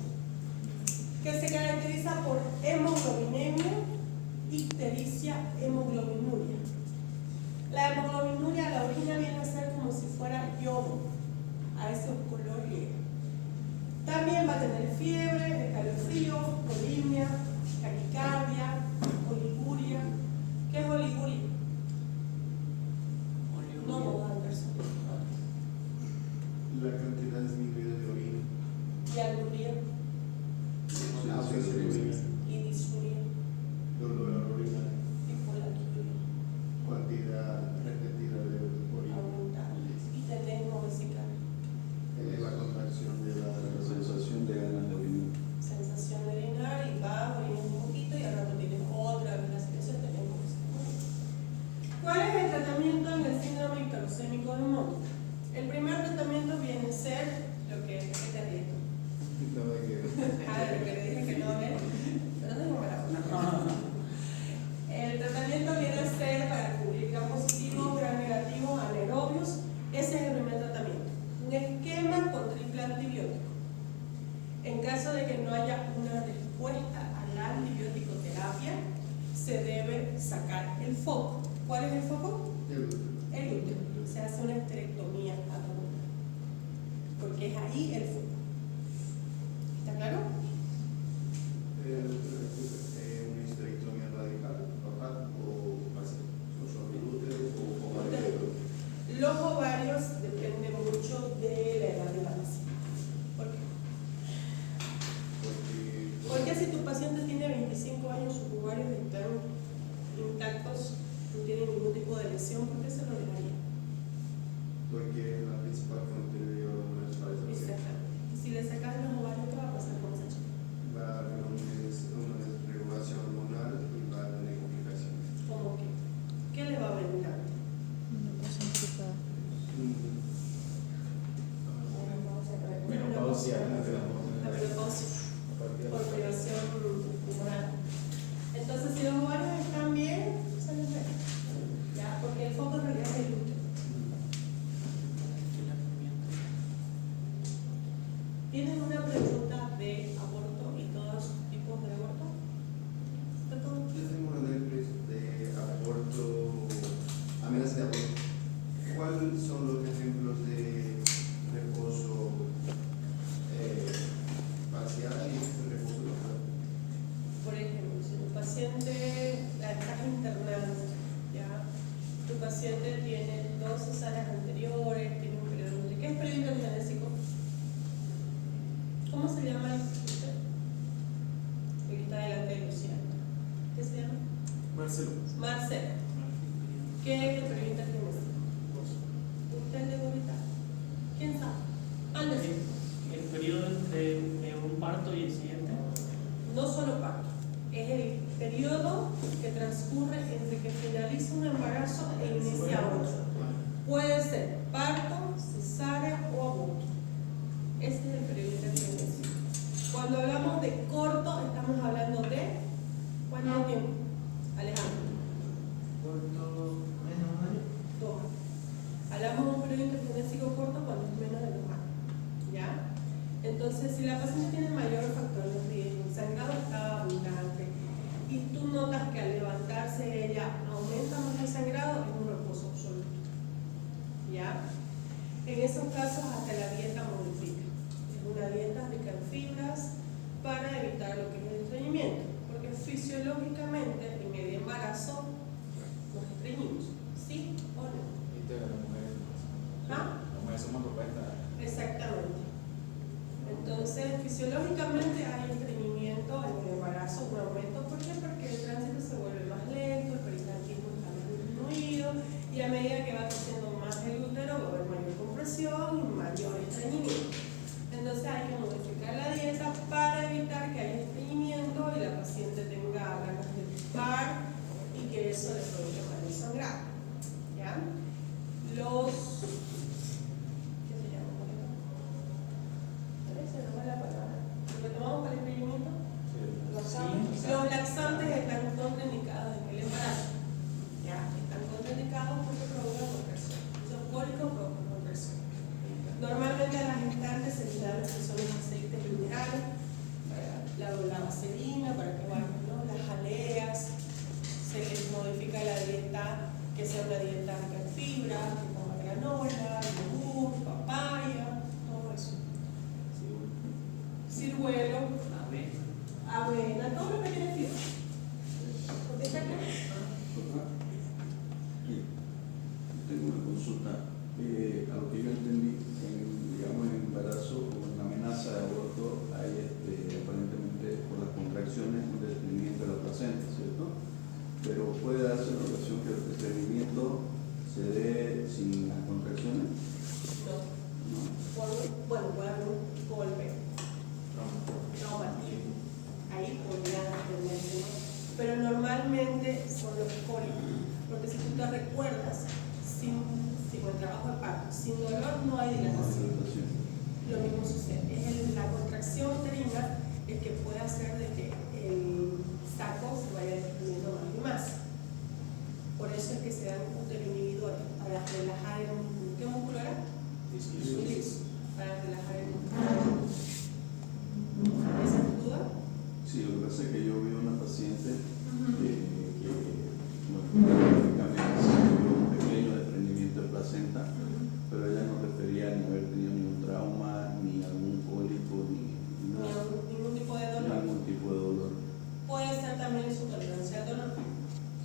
que se caracteriza por hemoglobinemia, ictericia, hemoglobinuria. La hemoglobinuria, la orina viene a ser como si fuera yodo, a ese color llega. También va a tener fiebre, escalofrío, polimia, taquicardia, oliguria. ¿Qué es oliguria? No, Anderson. La cantidad disminuida de orina. Y aluria Náuseas en orina. y disuria. Dolor al orinar. ¿Qué es el periodo intertrimestral? ¿Usted le ahorita? ¿Quién sabe? Anderson. El periodo entre un parto y el siguiente. No solo parto, es el periodo que transcurre entre que finaliza un embarazo e inicia otro. Puede ser parto, cesárea o aborto. Ese es el periodo intertrimestral. Cuando hablamos de corto, estamos hablando de ¿cuánto tiempo? Alejandro. Corto, menos de un año. 2 años. Hablamos de un periodo intertrimestral corto cuando es menos de 2 años. ¿Ya? Entonces, si la paciente tiene mayor factor de riesgo, el sangrado está abundante y tú notas que al levantarse ella aumenta más el sangrado, es un reposo absoluto. ¿Ya? En esos casos hasta la dieta modifica. Es una dieta rica en fibras para evitar lo que es el estreñimiento, porque fisiológicamente en el embarazo nos estreñimos, ¿sí o no? Viste, las mujeres. ¿Ah? Las mujeres somos propuestas. Exactamente. Entonces, fisiológicamente hay estreñimiento en el embarazo, un aumento. ¿Por qué? Porque el tránsito se vuelve más lento, el pericartismo está más disminuido y a medida que va creciendo más el útero va a haber mayor compresión y mayor estreñimiento. Entonces hay que modificar la dieta para evitar que haya estreñimiento y la paciente tenga ganas de chupar y que eso le provoque mayor sangrado. ¿Ya? Los ¿lo que tomamos para el estreñimiento? Los laxantes están contraindicados en el embarazo. Ya, están contraindicados porque provocan contracción. Los cólicos provocan contracción. Normalmente a las gestantes se les da lo que son los aceites minerales, la vaselina para que bajen, ¿no? Las jaleas, se les modifica la dieta que sea una dieta rica en fibra, que coma granola, yogur, papaya, todo eso. Ciruelo, avena, todo lo que tiene fibra. ¿Por qué está aquí? Sí. Tengo una consulta. A lo que yo entendí, digamos, en embarazo o en amenaza de aborto, hay aparentemente por las contracciones un desprendimiento de la placenta, ¿cierto? Pero puede darse la ocasión que el desprendimiento se dé sin las contracciones. No. Bueno, puede haber un golpe traumativo. Ahí podría dependerse, ¿no? Pero normalmente son los cólicos. Porque si tú te recuerdas, sin el trabajo de parto, sin dolor no hay dilatación. Lo mismo sucede. Es la contracción uterina el que puede hacer de que el saco se vaya desprendiendo más y más. Por eso es que se dan uteroinhibidores para relajar el músculo. ¿Qué músculo era? Disco. Para relajar el músculo. ¿Esa es tu duda? Sí, lo que pasa es que yo vi una paciente lógicamente se vio un pequeño desprendimiento de placenta, pero ella no refería ni haber tenido ningún trauma, ni algún cólico, ni nada. Ningún tipo de dolor. Ningún tipo de dolor. Puede ser también su tolerancia al dolor,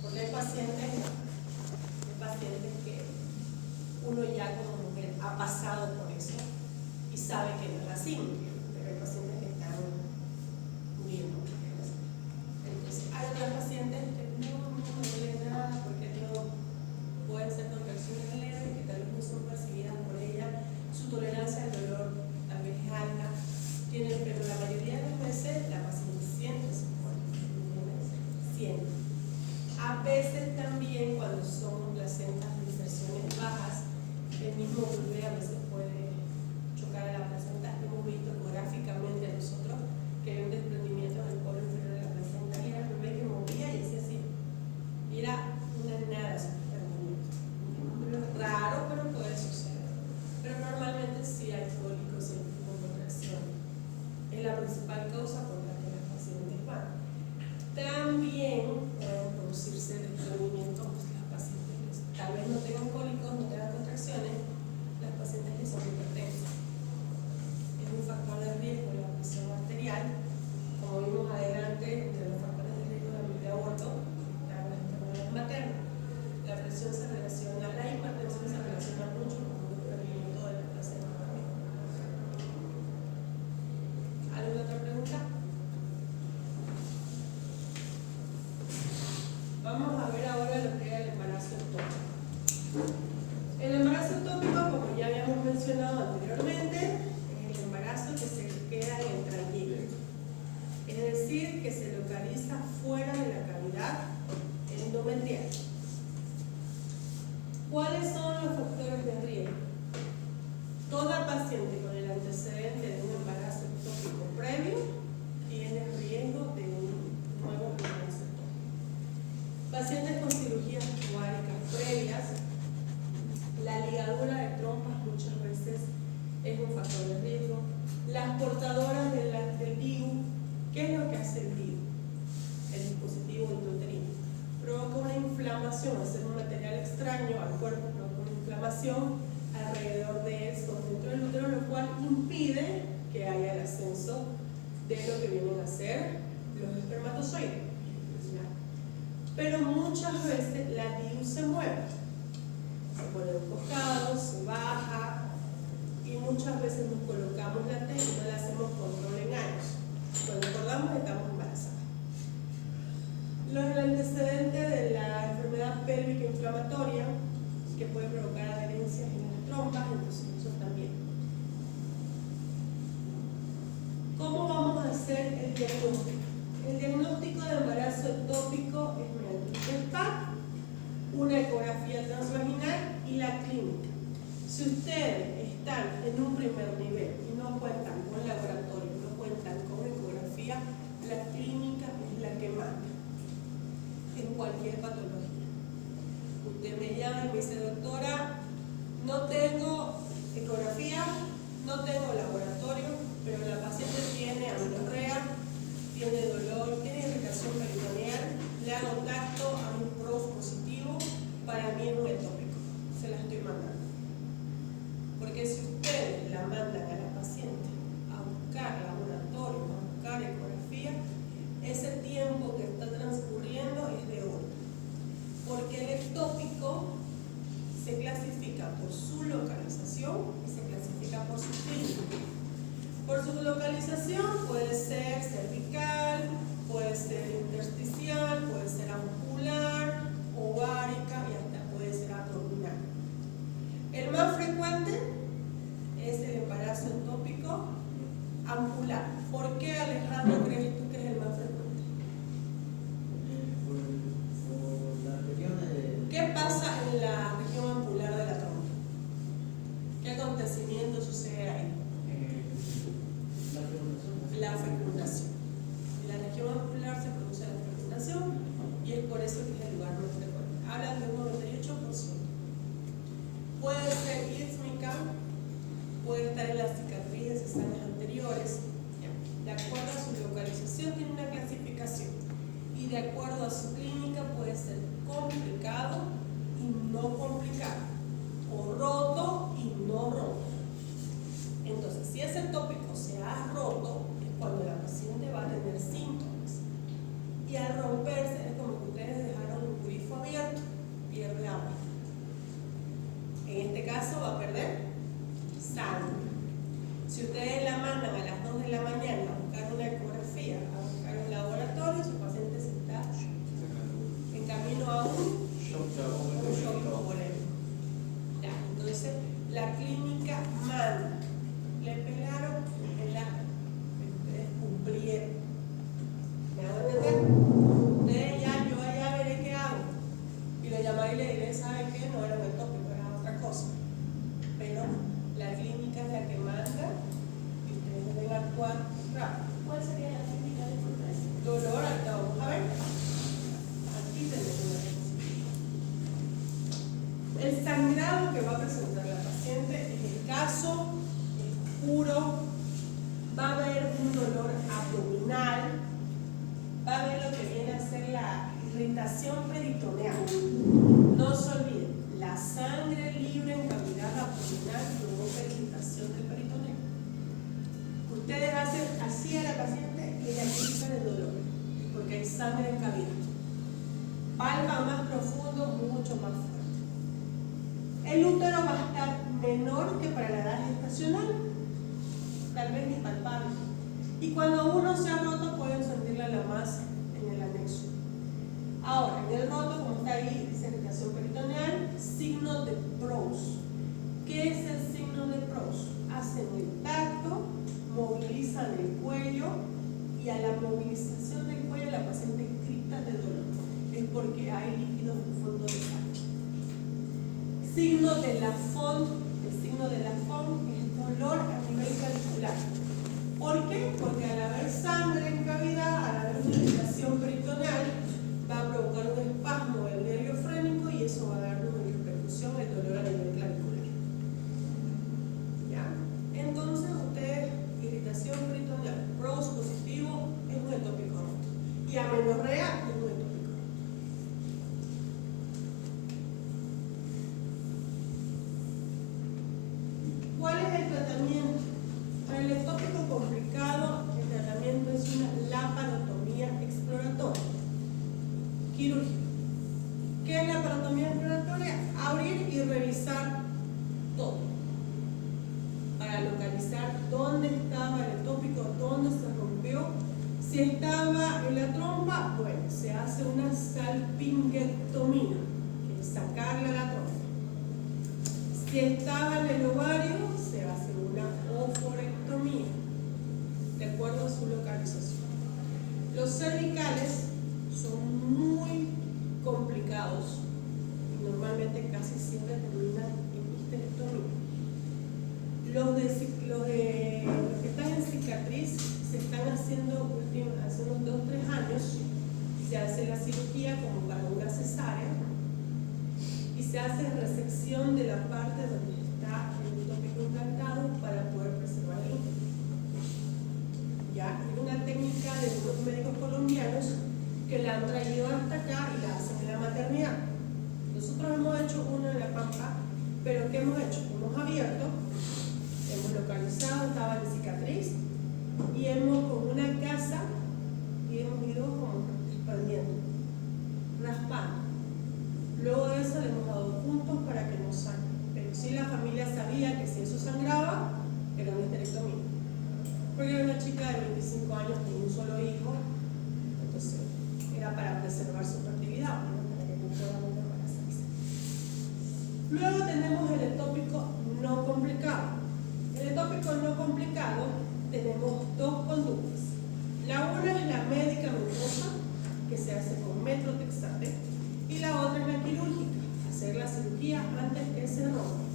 porque hay pacientes que uno ya como mujer ha pasado por eso y sabe que no es así, pero hay pacientes que están muriendo. Entonces, hay otras pacientes que no me duele nada porque pueden ser contracciones leves que tal vez no son percibidas por ella, su tolerancia al dolor tal vez es alta, pero la mayoría de las veces la paciente siente su cuerpo, siente. A veces también cuando son placentas de inserciones bajas, el mismo bebé a veces puede chocar a la placenta. Hemos visto ¿Cuáles son los factores de riesgo? Toda paciente con el antecedente de un embarazo ectópico previo tiene riesgo de un nuevo embarazo ectópico. Pacientes con cirugías ováricas previas, la ligadura de trompas muchas veces es un factor de riesgo. Las portadoras del DIU, ¿qué es lo que hace el DIU? El dispositivo intrauterino. Provoca una inflamación, al ser un material extraño al cuerpo, provoca una inflamación alrededor de eso, dentro del útero, lo cual impide que haya el ascenso de lo que vienen a ser los espermatozoides. Pero muchas veces la DIU se mueve, se pone de un costado, se baja, y muchas veces nos colocamos la T y no le hacemos control en años. Cuando acordamos estamos embarazadas. Los antecedentes de la enfermedad pélvica inflamatoria, que puede provocar adherencias en las trompas, entonces eso también. ¿Cómo vamos a hacer el diagnóstico? El diagnóstico de embarazo ectópico es mediante un PET, una ecografía transvaginal y la clínica. Si ustedes están en un primer nivel y no cuentan con laboratorio, no cuentan con ecografía, la clínica es la que manda en cualquier patología. Usted me llama y me dice, doctora, no tengo ecografía, no tengo laboratorio, pero la paciente tiene amenorrea, tiene dolor, tiene irritación peritoneal, le hago tacto a un PROS positivo, para mí es un ectópico, se la estoy mandando. Porque si ustedes la mandan a la paciente a buscar laboratorio, a buscar ecografía, ese tiempo que está transcurriendo es de oro. Porque el ectópico se clasifica por su localización y se clasifica por su clínica. Por su localización puede ser cervical, puede ser intersticial, puede ser ampular, ovárica y hasta puede ser abdominal. El más frecuente es el embarazo ectópico ampular. ¿Por qué, Alejandro, crees tú que es el más frecuente? Por las regiones de... ¿Qué pasa en la región ampular de la trompa? ¿Qué acontecimiento sucede ahí? La fecundación. En la región ampular se produce la fecundación y es por eso que es el lugar más frecuente. Hablan de un 98%. Puede ser ísmica, puede estar en las cicatrices de cesáreas anteriores. De acuerdo a su localización tiene una clasificación y de acuerdo a su clínica puede ser complicado y no complicado, o roto y no roto. Entonces, si ese tópico se ha roto, es cuando la paciente va a tener síntomas. Y al romperse es como que ustedes dejaron un grifo abierto, pierde agua. En este caso va a perder sangre. Si ustedes la mandan a las 2 de la mañana a buscar una ecografía, a buscar un laboratorio, su paciente se está en camino a un shock hipovolémico. Entonces, la clínica manda. Le pelaron, ustedes cumplieron. ¿Me hago entender? Ustedes ya, yo allá veré qué hago. Y le llamaré y le diré, ¿sabe qué? No era un ectópico, era otra cosa. Pero la clínica es la que manda y ustedes deben actuar rápido. ¿Cuál sería la técnica de protesta? Dolor, acá vamos a ver. Aquí tenemos una diapositiva. El sangrado que va a presentar la paciente es escaso, oscuro, va a haber un dolor abdominal, va a haber lo que viene a ser la irritación peritoneal. No se olviden, la sangre libre en cavidad abdominal provoca irritación del peritoneo. Ustedes hacen así a la paciente y ella grita de dolor, porque hay sangre en cavidad. Palpa más profundo, mucho más fuerte. El útero va a estar menor que para la edad gestacional, tal vez ni palpable. Y cuando uno se ha roto, pueden sentirla la masa en el anexo. Ahora, en el roto, como está ahí, dice irritación peritoneal, signo de PROS. ¿Qué es el signo de PROS? Hacen el tacto, movilizan el cuello y a la movilización del cuello la paciente grita de dolor. Es porque hay líquidos en fondo de sangre. signo de la FON, el signo de la FON es dolor a nivel clavicular. ¿Por qué? Porque al haber sangre en cavidad, al haber una irritación peritoneal, va a provocar un espasmo del nervio frénico y eso va a dar una repercusión el dolor a nivel clavicular. ¿Ya? Entonces, ustedes, irritación peritoneal, PROS positivo es un ectópico y amenorrea es un ectópico. ¿Cuál es el tratamiento? Para el ectópico complicado, el tratamiento es una laparotomía exploratoria quirúrgica. ¿Qué es la laparotomía exploratoria? Abrir y revisar todo para localizar dónde estaba el ectópico, dónde se rompió. Si estaba en la trompa, bueno, se hace una salpingectomía, que es sacarle la trompa. Si estaba en el ovario, se hace una oforectomía, de acuerdo a su localización. Los cervicales son muy complicados y normalmente casi siempre terminan en histerectomía. Los que están en cicatriz se están haciendo hace unos 2-3 años, se hace la cirugía como para una cesárea y se hace resección de la parte donde está el ectópico implantado para poder preservar el útero. Ya es una técnica de unos médicos colombianos que la han traído hasta acá y la hacen en la maternidad. Nosotros hemos hecho uno en La Pampa, pero ¿qué hemos hecho? Hemos abierto, hemos localizado, estaba en cicatriz y hemos con una gasa y hemos ido como expandiendo, raspando. Luego de eso le hemos dado puntos para que no sangre. Pero sí la familia sabía que si eso sangraba, era una histerectomía. Porque era una chica de 25 años con un solo hijo, entonces era para preservar su fertilidad, ¿no? Para que no pueda volver a embarazarse. Luego tenemos el ectópico no complicado. El ectópico no complicado tenemos dos conductas. La una es la medicamentosa, que se hace con metrotexate, y la otra es la quirúrgica, hacer la cirugía antes que se rompa.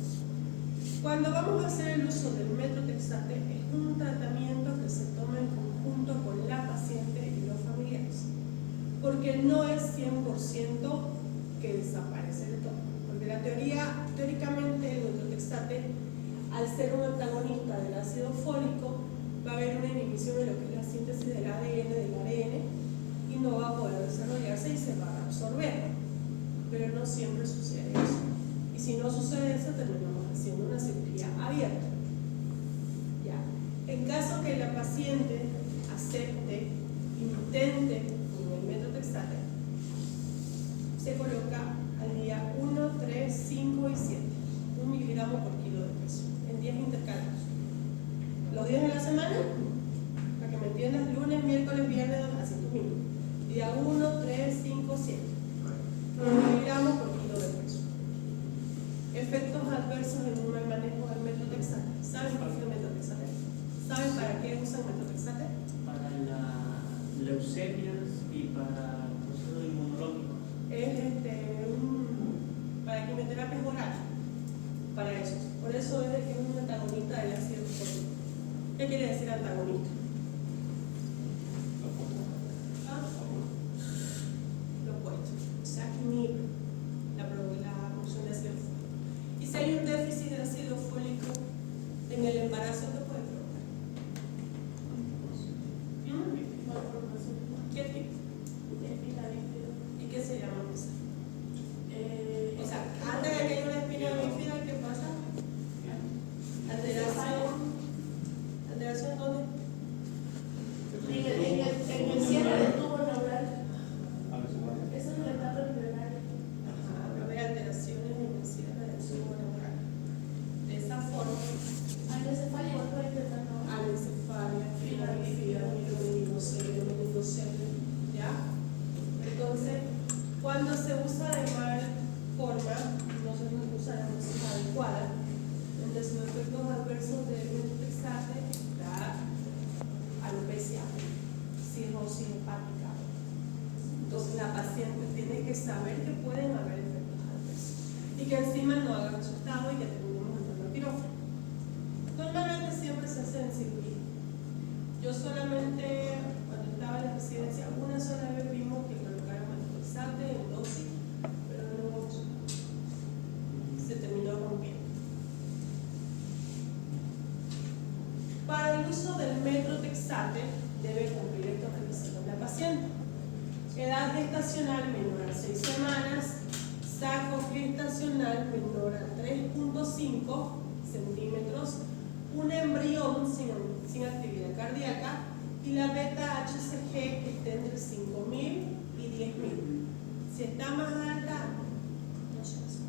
Cuando vamos a hacer el uso del metrotexate, es un tratamiento que se toma en conjunto con la paciente y los familiares, porque no es 100% que desaparece el ectópico, porque la teóricamente el metrotexate, al ser un antagonista del ácido fólico, va a haber una inhibición de lo que es la síntesis del ADN, y no va a poder desarrollarse y se va a absorber. Pero no siempre sucede eso. Y si no sucede eso, terminamos haciendo una cirugía abierta. ¿Ya? En caso que la paciente acepte, intente con el metrotexate, se coloca al día 1, 3, 5 y 7, 1 miligramo por kilo de peso, en 10 intercalados. Los días de la semana, para que me entiendas, lunes, miércoles, viernes, así tú mismo. Día 1, 3, 5, 7. 1 miligramo por kilo de peso. Efectos adversos en un mal manejo del metrotexate. ¿Saben por qué el metrotexate? ¿Saben para qué usan metrotexate? Para las leucemias y para procesos inmunológicos. Es para quimioterapias orales. Para eso. Por eso es de que es un antagonista del ácido fólico. ¿Qué quiere decir antagonista? Lo opuesto. O sea, inhibe la producción de ácido fólico. Y si hay un déficit de ácido fólico en el embarazo, ¿qué puede provocar? ¿Qué tipo? ¿Y qué se llama eso? O sea, antes de que haya una espina bífida, ¿qué pasa? Alteración. ¿Alteración dónde? encima no haga resultado y que terminemos entrando al quirófano. Normalmente siempre se hace en cirugía. Yo solamente, cuando estaba en la residencia, una sola vez vimos que colocaron methotrexate en dosis, pero no se terminó rompiendo. Para el uso del methotrexate debe cumplir estos requisitos la paciente: edad gestacional menor a 6 semanas, saco gestacional menor a 3.5 centímetros, un embrión sin actividad cardíaca y la beta HCG que esté entre 5.000 y 10.000. Si está más alta, no se hace.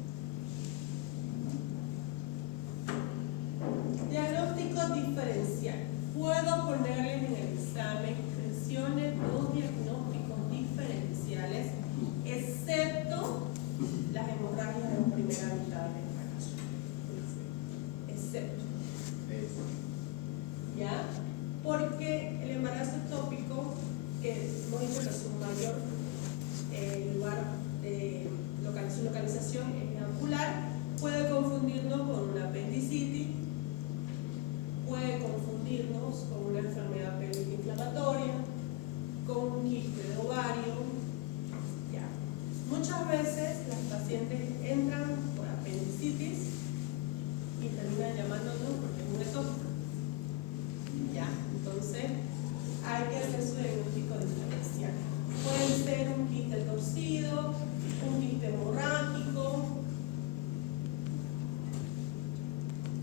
Diagnóstico diferencial. Puedo ponerles en el examen, menciones dos diagnósticos diferenciales, excepto las hemorragias de la primera mitad del embarazo. Excepto. ¿Ya? Porque el embarazo ectópico, que hemos dicho que su mayor lugar de su localización es anular, puede confundirnos con una apendicitis, puede confundirnos con una enfermedad pélvica inflamatoria, con un quiste de ovario. ¿Ya? Muchas veces las pacientes entran por apendicitis y terminan llamándonos porque es un ectópico. ¿Ya? Entonces, hay que hacer su diagnóstico diferencial. Puede ser un quiste torcido, un quiste hemorrágico.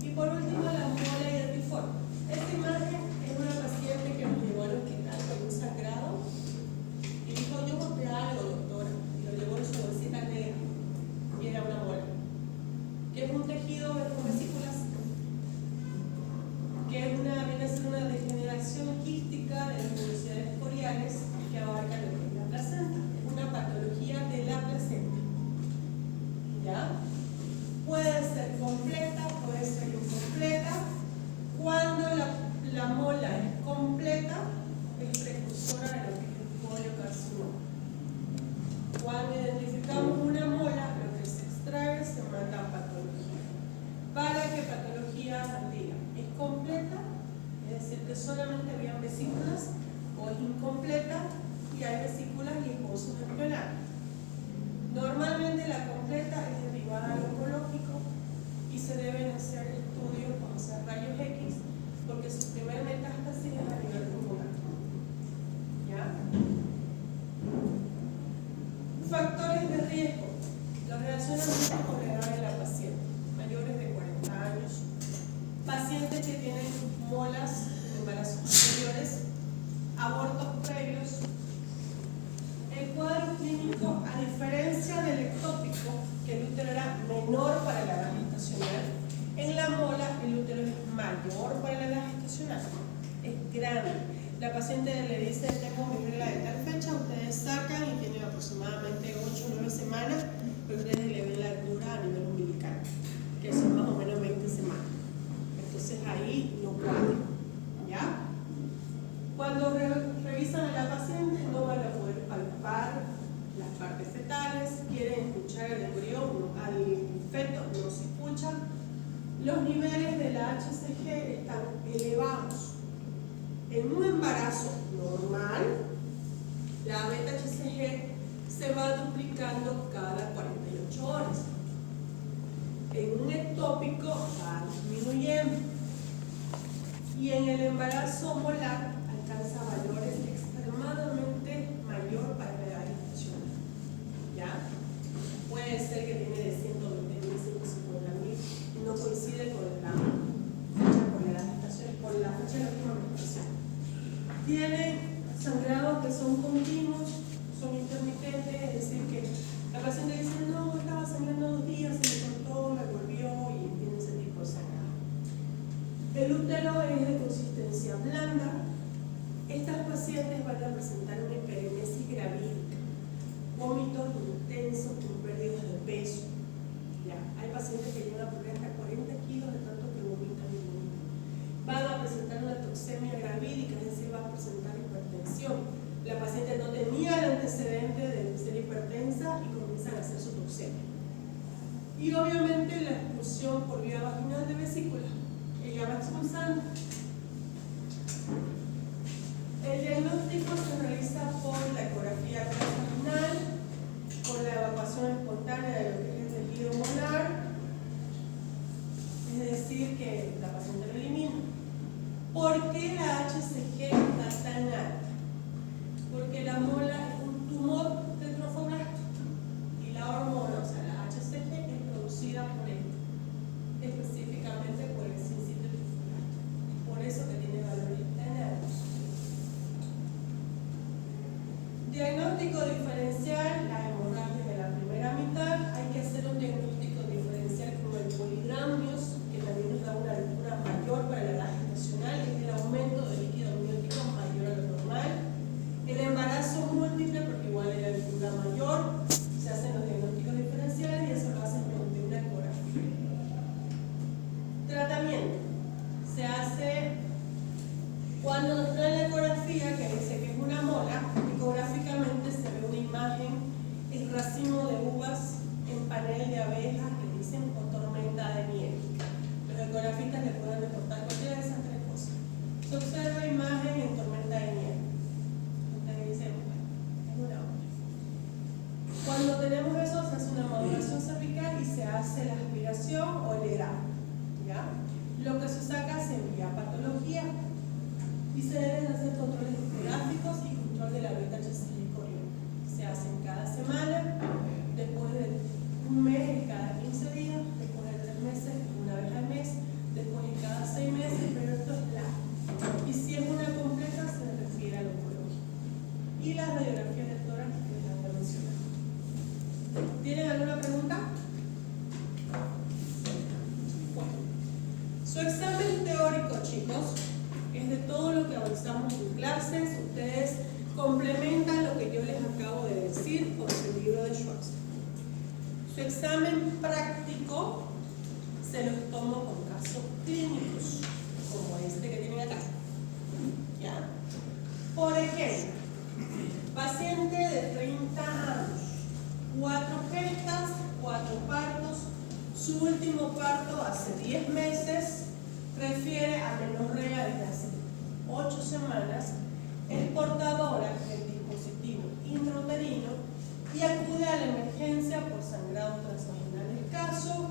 Y por último, la mola hidatiforme. Esta imagen es una paciente que nos llegó al hospital con un sangrado y dijo: yo boté algo, doctora, y lo llevó en su bolsita negra y era una mola, que es un tejido con vesículas, que viene a ser una degeneración quística de las velocidades coriales que abarca lo que es la placenta. Es una patología de la placenta. ¿Ya? Puede ser completa, puede ser incompleta. Cuando la mola es completa, es precursora de lo que es el poliocarcinoma. Cuando identificamos una mola, lo que se extrae se manda a patología. Para que patología diga es completa, es decir, que solamente habían vesículas, o es incompleta y hay vesículas y esbozos embrionarios. Normalmente la completa es derivada al oncológico y se deben hacer estudios, como sea rayos X, porque su primer metástasis es a nivel pulmonar. ¿Ya? Factores de riesgo. Lo relacionan mucho con la edad de la paciente. Mayores de 40 años, pacientes que tienen molas de embarazos anteriores, abortos previos. El cuadro clínico, a diferencia del ectópico, que el útero era menor para la edad gestacional, en la mola el útero es mayor para la edad gestacional, es grande. La paciente le dice: tengo mi regla de tal fecha, ustedes sacan y tienen aproximadamente 8 o 9 semanas, pero ustedes le ven la altura a nivel umbilical, que son más o menos 20 semanas. Entonces ahí no cuadra. ¿Ya? Cuando revisan a la paciente no van a poder palpar las partes fetales, quieren escuchar el embrión, al feto no se escucha. Los niveles de la HCG están elevados. En un embarazo normal, la beta HCG se va duplicando cada 48 horas. En un ectópico va disminuyendo. Y en el embarazo molar alcanza valores extremadamente mayor para la edad gestacional. ¿Ya? Puede ser que tiene de 120.000, 150.000 y no coincide con la fecha, con la edad gestacional, con la fecha de la última menstruación. Tiene sangrados que son continuos, son intermitentes, es decir, que la paciente dice: no, estaba sangrando 2 días, se me cortó, me volvió, y tiene ese tipo de sangrado. El útero es de consistencia blanda, y obviamente la expulsión por vía vaginal de vesícula. Ella va expulsando. El diagnóstico se realiza por la ecografía transvaginal, con la evacuación espontánea de lo que es el tejido molar, es decir, que la paciente lo elimina. ¿Por qué la HCG está tan alta? Porque la mola es un tumor del trofoblasto y la hormona, o sea, la HCG, es producida por él, específicamente por el sincito trofoblasto. Por eso que tiene valores tan altos. Diagnóstico diferencial, las hemorragias de la primera mitad. Hay que hacer un diagnóstico diferencial con el poligramnios, que también nos da una altura mayor para la edad gestacional, que es el aumento de líquido amniótico mayor a lo normal. El embarazo múltiple, porque igual es la altura mayor, se hacen los diagnósticos diferenciales y eso lo hacen mediante una ecografía. Tratamiento. Se hace cuando nos trae la ecografía, que dice que es una mola, ecográficamente se ve una imagen, el racimo de uvas en panel de abejas, que dicen, o tormenta de nieve. Los ecografistas le pueden reportar cualquiera de esas tres cosas. Se observa imagen en tormenta de nieve. Ustedes dicen, bueno, es una mola. Cuando tenemos eso, se hace una maduración cervical y se hace la aspiración o el grado. ¿Ya? Lo que se saca se envía a patología y se deben hacer controles ecográficos y control de la beta HCG corión. Se hacen cada semana, después de un mes, cada 15 días, después de 3 meses, una vez al mes, después de cada 6 meses, pero esto es largo. Y si es una completa, se refiere al oncológico. Y las radiografías de tórax que les voy a mencionar. ¿Tienen alguna pregunta? Bueno, su examen teórico, chicos, es de todo lo que avanzamos en clases. Ustedes complementan lo que yo les acabo de decir con el libro de Schwartz. Su examen práctico se los tomo con casos clínicos, como este que tienen acá. ¿Ya? Por ejemplo, paciente de 30 años, 4 gestas, 4 partos, su último parto hace 10 meses, refiere a menorrea desde hace 8 semanas, es portadora del dispositivo intrauterino y acude a la emergencia por sangrado transvaginal escaso